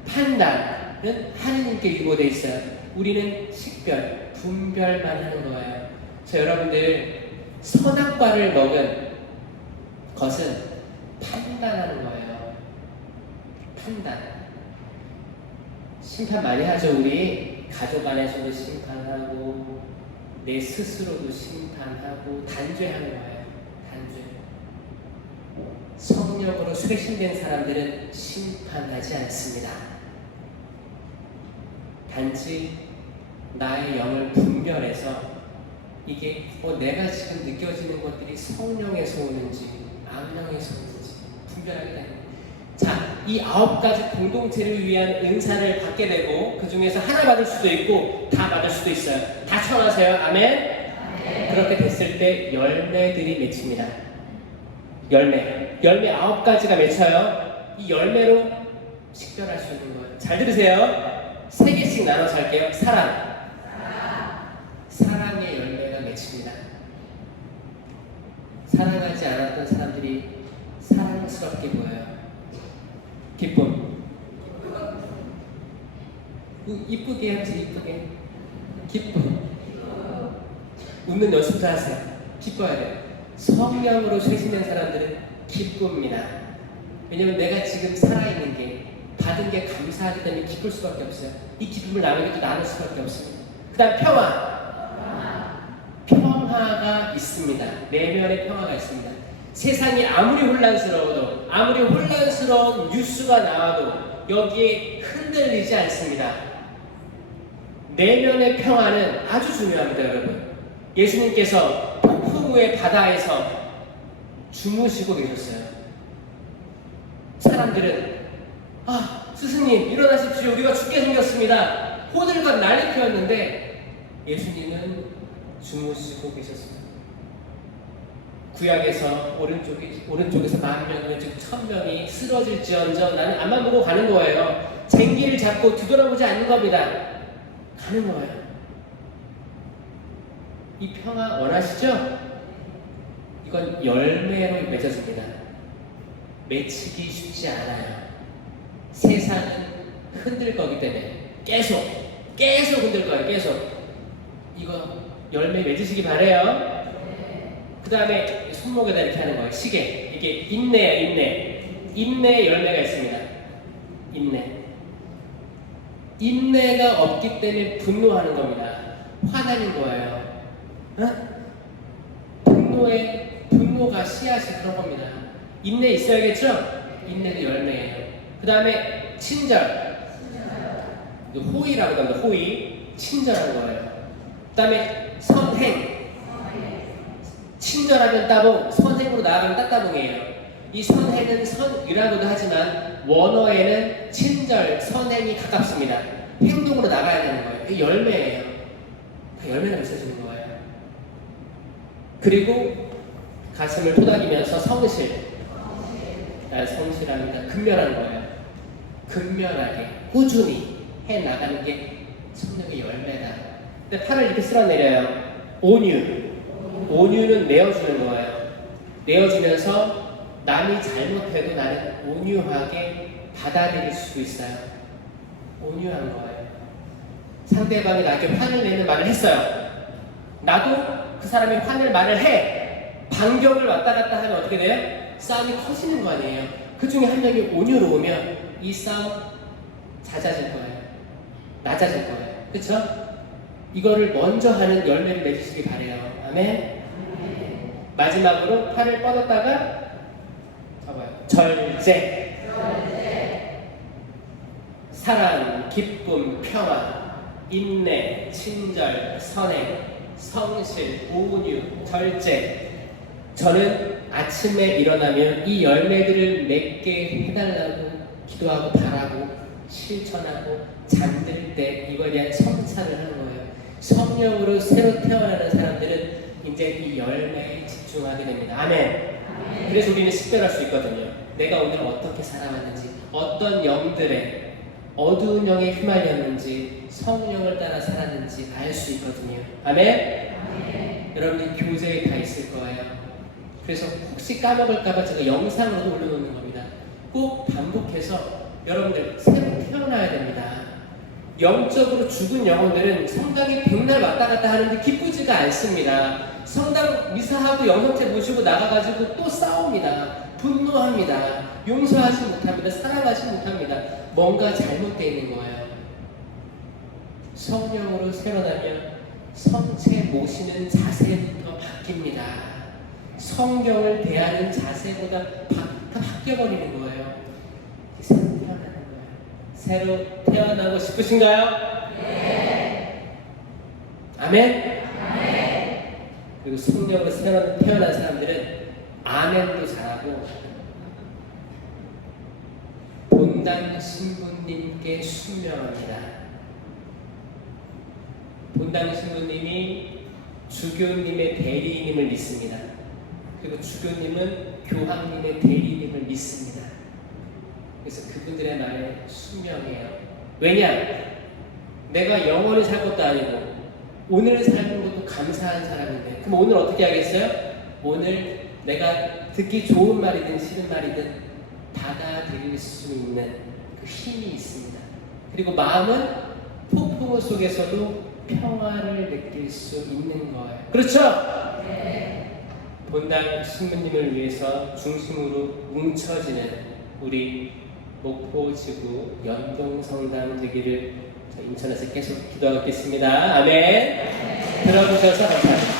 판단은 하느님께 유보되어 있어요. 우리는 식별, 분별만 하는 거예요. 여러분들 선악과를 먹은 것은 판단하는 거예요. 판단. 심판 많이 하죠. 우리 가족 안에서도 심판하고 내 스스로도 심판하고 단죄하는 거예요. 단죄. 성령으로 쇄신된 사람들은 심판하지 않습니다. 단지 나의 영을 분별해서 이게 내가 지금 느껴지는 것들이 성령에서 오는지 악령에서 오는지 분별하게 되는 거예요. 자, 이 9가지 공동체를 위한 은사를 받게 되고 그 중에서 하나 받을 수도 있고 다 받을 수도 있어요. 다 청하세요. 아멘. 그렇게 됐을 때 열매들이 맺힙니다. 열매 9가지가 맺혀요. 이 열매로 식별할 수 있는 거예요. 잘 들으세요. 3개씩 나눠서 할게요. 사랑의 열매가 맺힙니다. 사랑하지 않았던 사람들이 사랑스럽게 보여요. 기쁨. 이쁘게 하세요. 이쁘게. 기쁨. 웃는 연습도 하세요. 기뻐야 돼요. 성령으로 쇄신된 사람들은 기쁩니다. 왜냐면 내가 지금 살아있는 게 받은 게 감사하기 때문에 기쁠 수밖에 없어요. 이 기쁨을 남에게도 나눌 수밖에 없습니다. 그 다음 평화가 있습니다. 내면의 평화가 있습니다. 세상이 아무리 혼란스러워도 아무리 혼란스러운 뉴스가 나와도 여기에 흔들리지 않습니다. 내면의 평화는 아주 중요합니다. 여러분, 예수님께서 폭풍우의 바다에서 주무시고 계셨어요. 사람들은 스승님 일어나십시오. 우리가 죽게 생겼습니다. 호들갑 난리 피웠는데 예수님은 주무시고 계셨습니다. 구약에서 오른쪽에서 10,000명, 왼쪽 1,000명이 쓰러질지언정 나는 앞만 보고 가는 거예요. 쟁기를 잡고 뒤돌아보지 않는 겁니다. 가는 거예요. 이 평화 원하시죠? 이건 열매로 맺어집니다. 맺히기 쉽지 않아요. 세상은 흔들 거기 때문에 계속 흔들 거예요. 계속. 이거 열매 맺으시기 바래요. 그 다음에 손목에다 이렇게 하는 거예요. 시계. 이게 인내예요. 인내의 열매가 있습니다. 인내가 없기 때문에 분노하는 겁니다. 화나는 거예요. 분노가 씨앗이 그런 겁니다. 인내 있어야겠죠? 인내도 열매예요. 그 다음에 친절. 호의라고 합니다. 호의. 친절한 거예요. 그 다음에 선행. 친절하면 따봉, 선행으로 나아가면 따따봉이에요. 이 선행은 선이라고도 하지만 원어에는 친절, 선행이 가깝습니다. 행동으로 나가야 되는 거예요. 이게 열매예요. 다 열매가 맺어지는 거예요. 그리고 가슴을 토닥이면서 성실. 난 성실합니다. 근면한 거예요. 근면하게 꾸준히 해 나가는 게 성령의 열매다. 근데 팔을 이렇게 쓸어내려요. 온유는 내어주는 거예요. 내어주면서 남이 잘못해도 나는 온유하게 받아들일 수 있어요. 온유한 거예요. 상대방이 나에게 화를 내는 말을 했어요. 나도 그 사람이 화낼 말을 해. 반격을 왔다 갔다 하면 어떻게 돼요? 싸움이 커지는 거 아니에요. 그 중에 한 명이 온유로우면 이 싸움 잦아질 거예요. 낮아질 거예요. 그쵸? 이거를 먼저 하는 열매를 맺으시기 바래요. 아멘. 마지막으로 팔을 뻗었다가 잡아요. 절제. 사랑, 기쁨, 평화, 인내, 친절, 선행, 성실, 온유, 절제. 저는 아침에 일어나면 이 열매들을 맺게 해달라고 기도하고 바라고 실천하고 잠들 때 이거에 대한 성찬을 하는 거예요. 성령으로 새로 태어나는 사람들은 이제 이 열매에 집중하게 됩니다. 아멘. 그래서 우리는 식별할 수 있거든요. 내가 오늘 어떻게 살아왔는지, 어떤 영들의 어두운 영에 휘말렸는지, 성령을 따라 살았는지 알 수 있거든요. 아멘. 여러분이 교재에 다 있을 거예요. 그래서 혹시 까먹을까봐 제가 영상으로도 올려놓는 겁니다. 꼭 반복해서 여러분들 새로 태어나야 됩니다. 영적으로 죽은 영혼들은 성당에 백날 왔다 갔다 하는데 기쁘지가 않습니다. 성당 미사하고 영성체 모시고 나가가지고 또 싸웁니다. 분노합니다. 용서하지 못합니다. 사랑하지 못합니다. 뭔가 잘못되어 있는 거예요. 성령으로 새어나면 성체 모시는 자세부터 바뀝니다. 성경을 대하는 자세보다 다 바뀌어버리는 거예요. 새로 태어나는 거예요. 새로 태어나고 싶으신가요? 네. 아멘? 그리고 성령으로 새로 태어난 사람들은 아멘도 잘하고 본당 신부님께 순명합니다. 본당 신부님이 주교님의 대리님을 믿습니다. 그리고 주교님은 교황님의 대리님을 믿습니다. 그래서 그분들의 말에 순명해요. 왜냐? 내가 영원히 살 것도 아니고 오늘 살는 것도 감사한 사람인데 그럼 오늘 어떻게 하겠어요? 오늘 내가 듣기 좋은 말이든 싫은 말이든 받아들일 수 있는 그 힘이 있습니다. 그리고 마음은 폭풍우 속에서도 평화를 느낄 수 있는 거예요. 그렇죠? 네. 본당 신부님을 위해서 중심으로 뭉쳐지는 우리 목포지구 연동성당 되기를 인천에서 계속 기도하겠습니다. 아멘. 들어주셔서 감사합니다.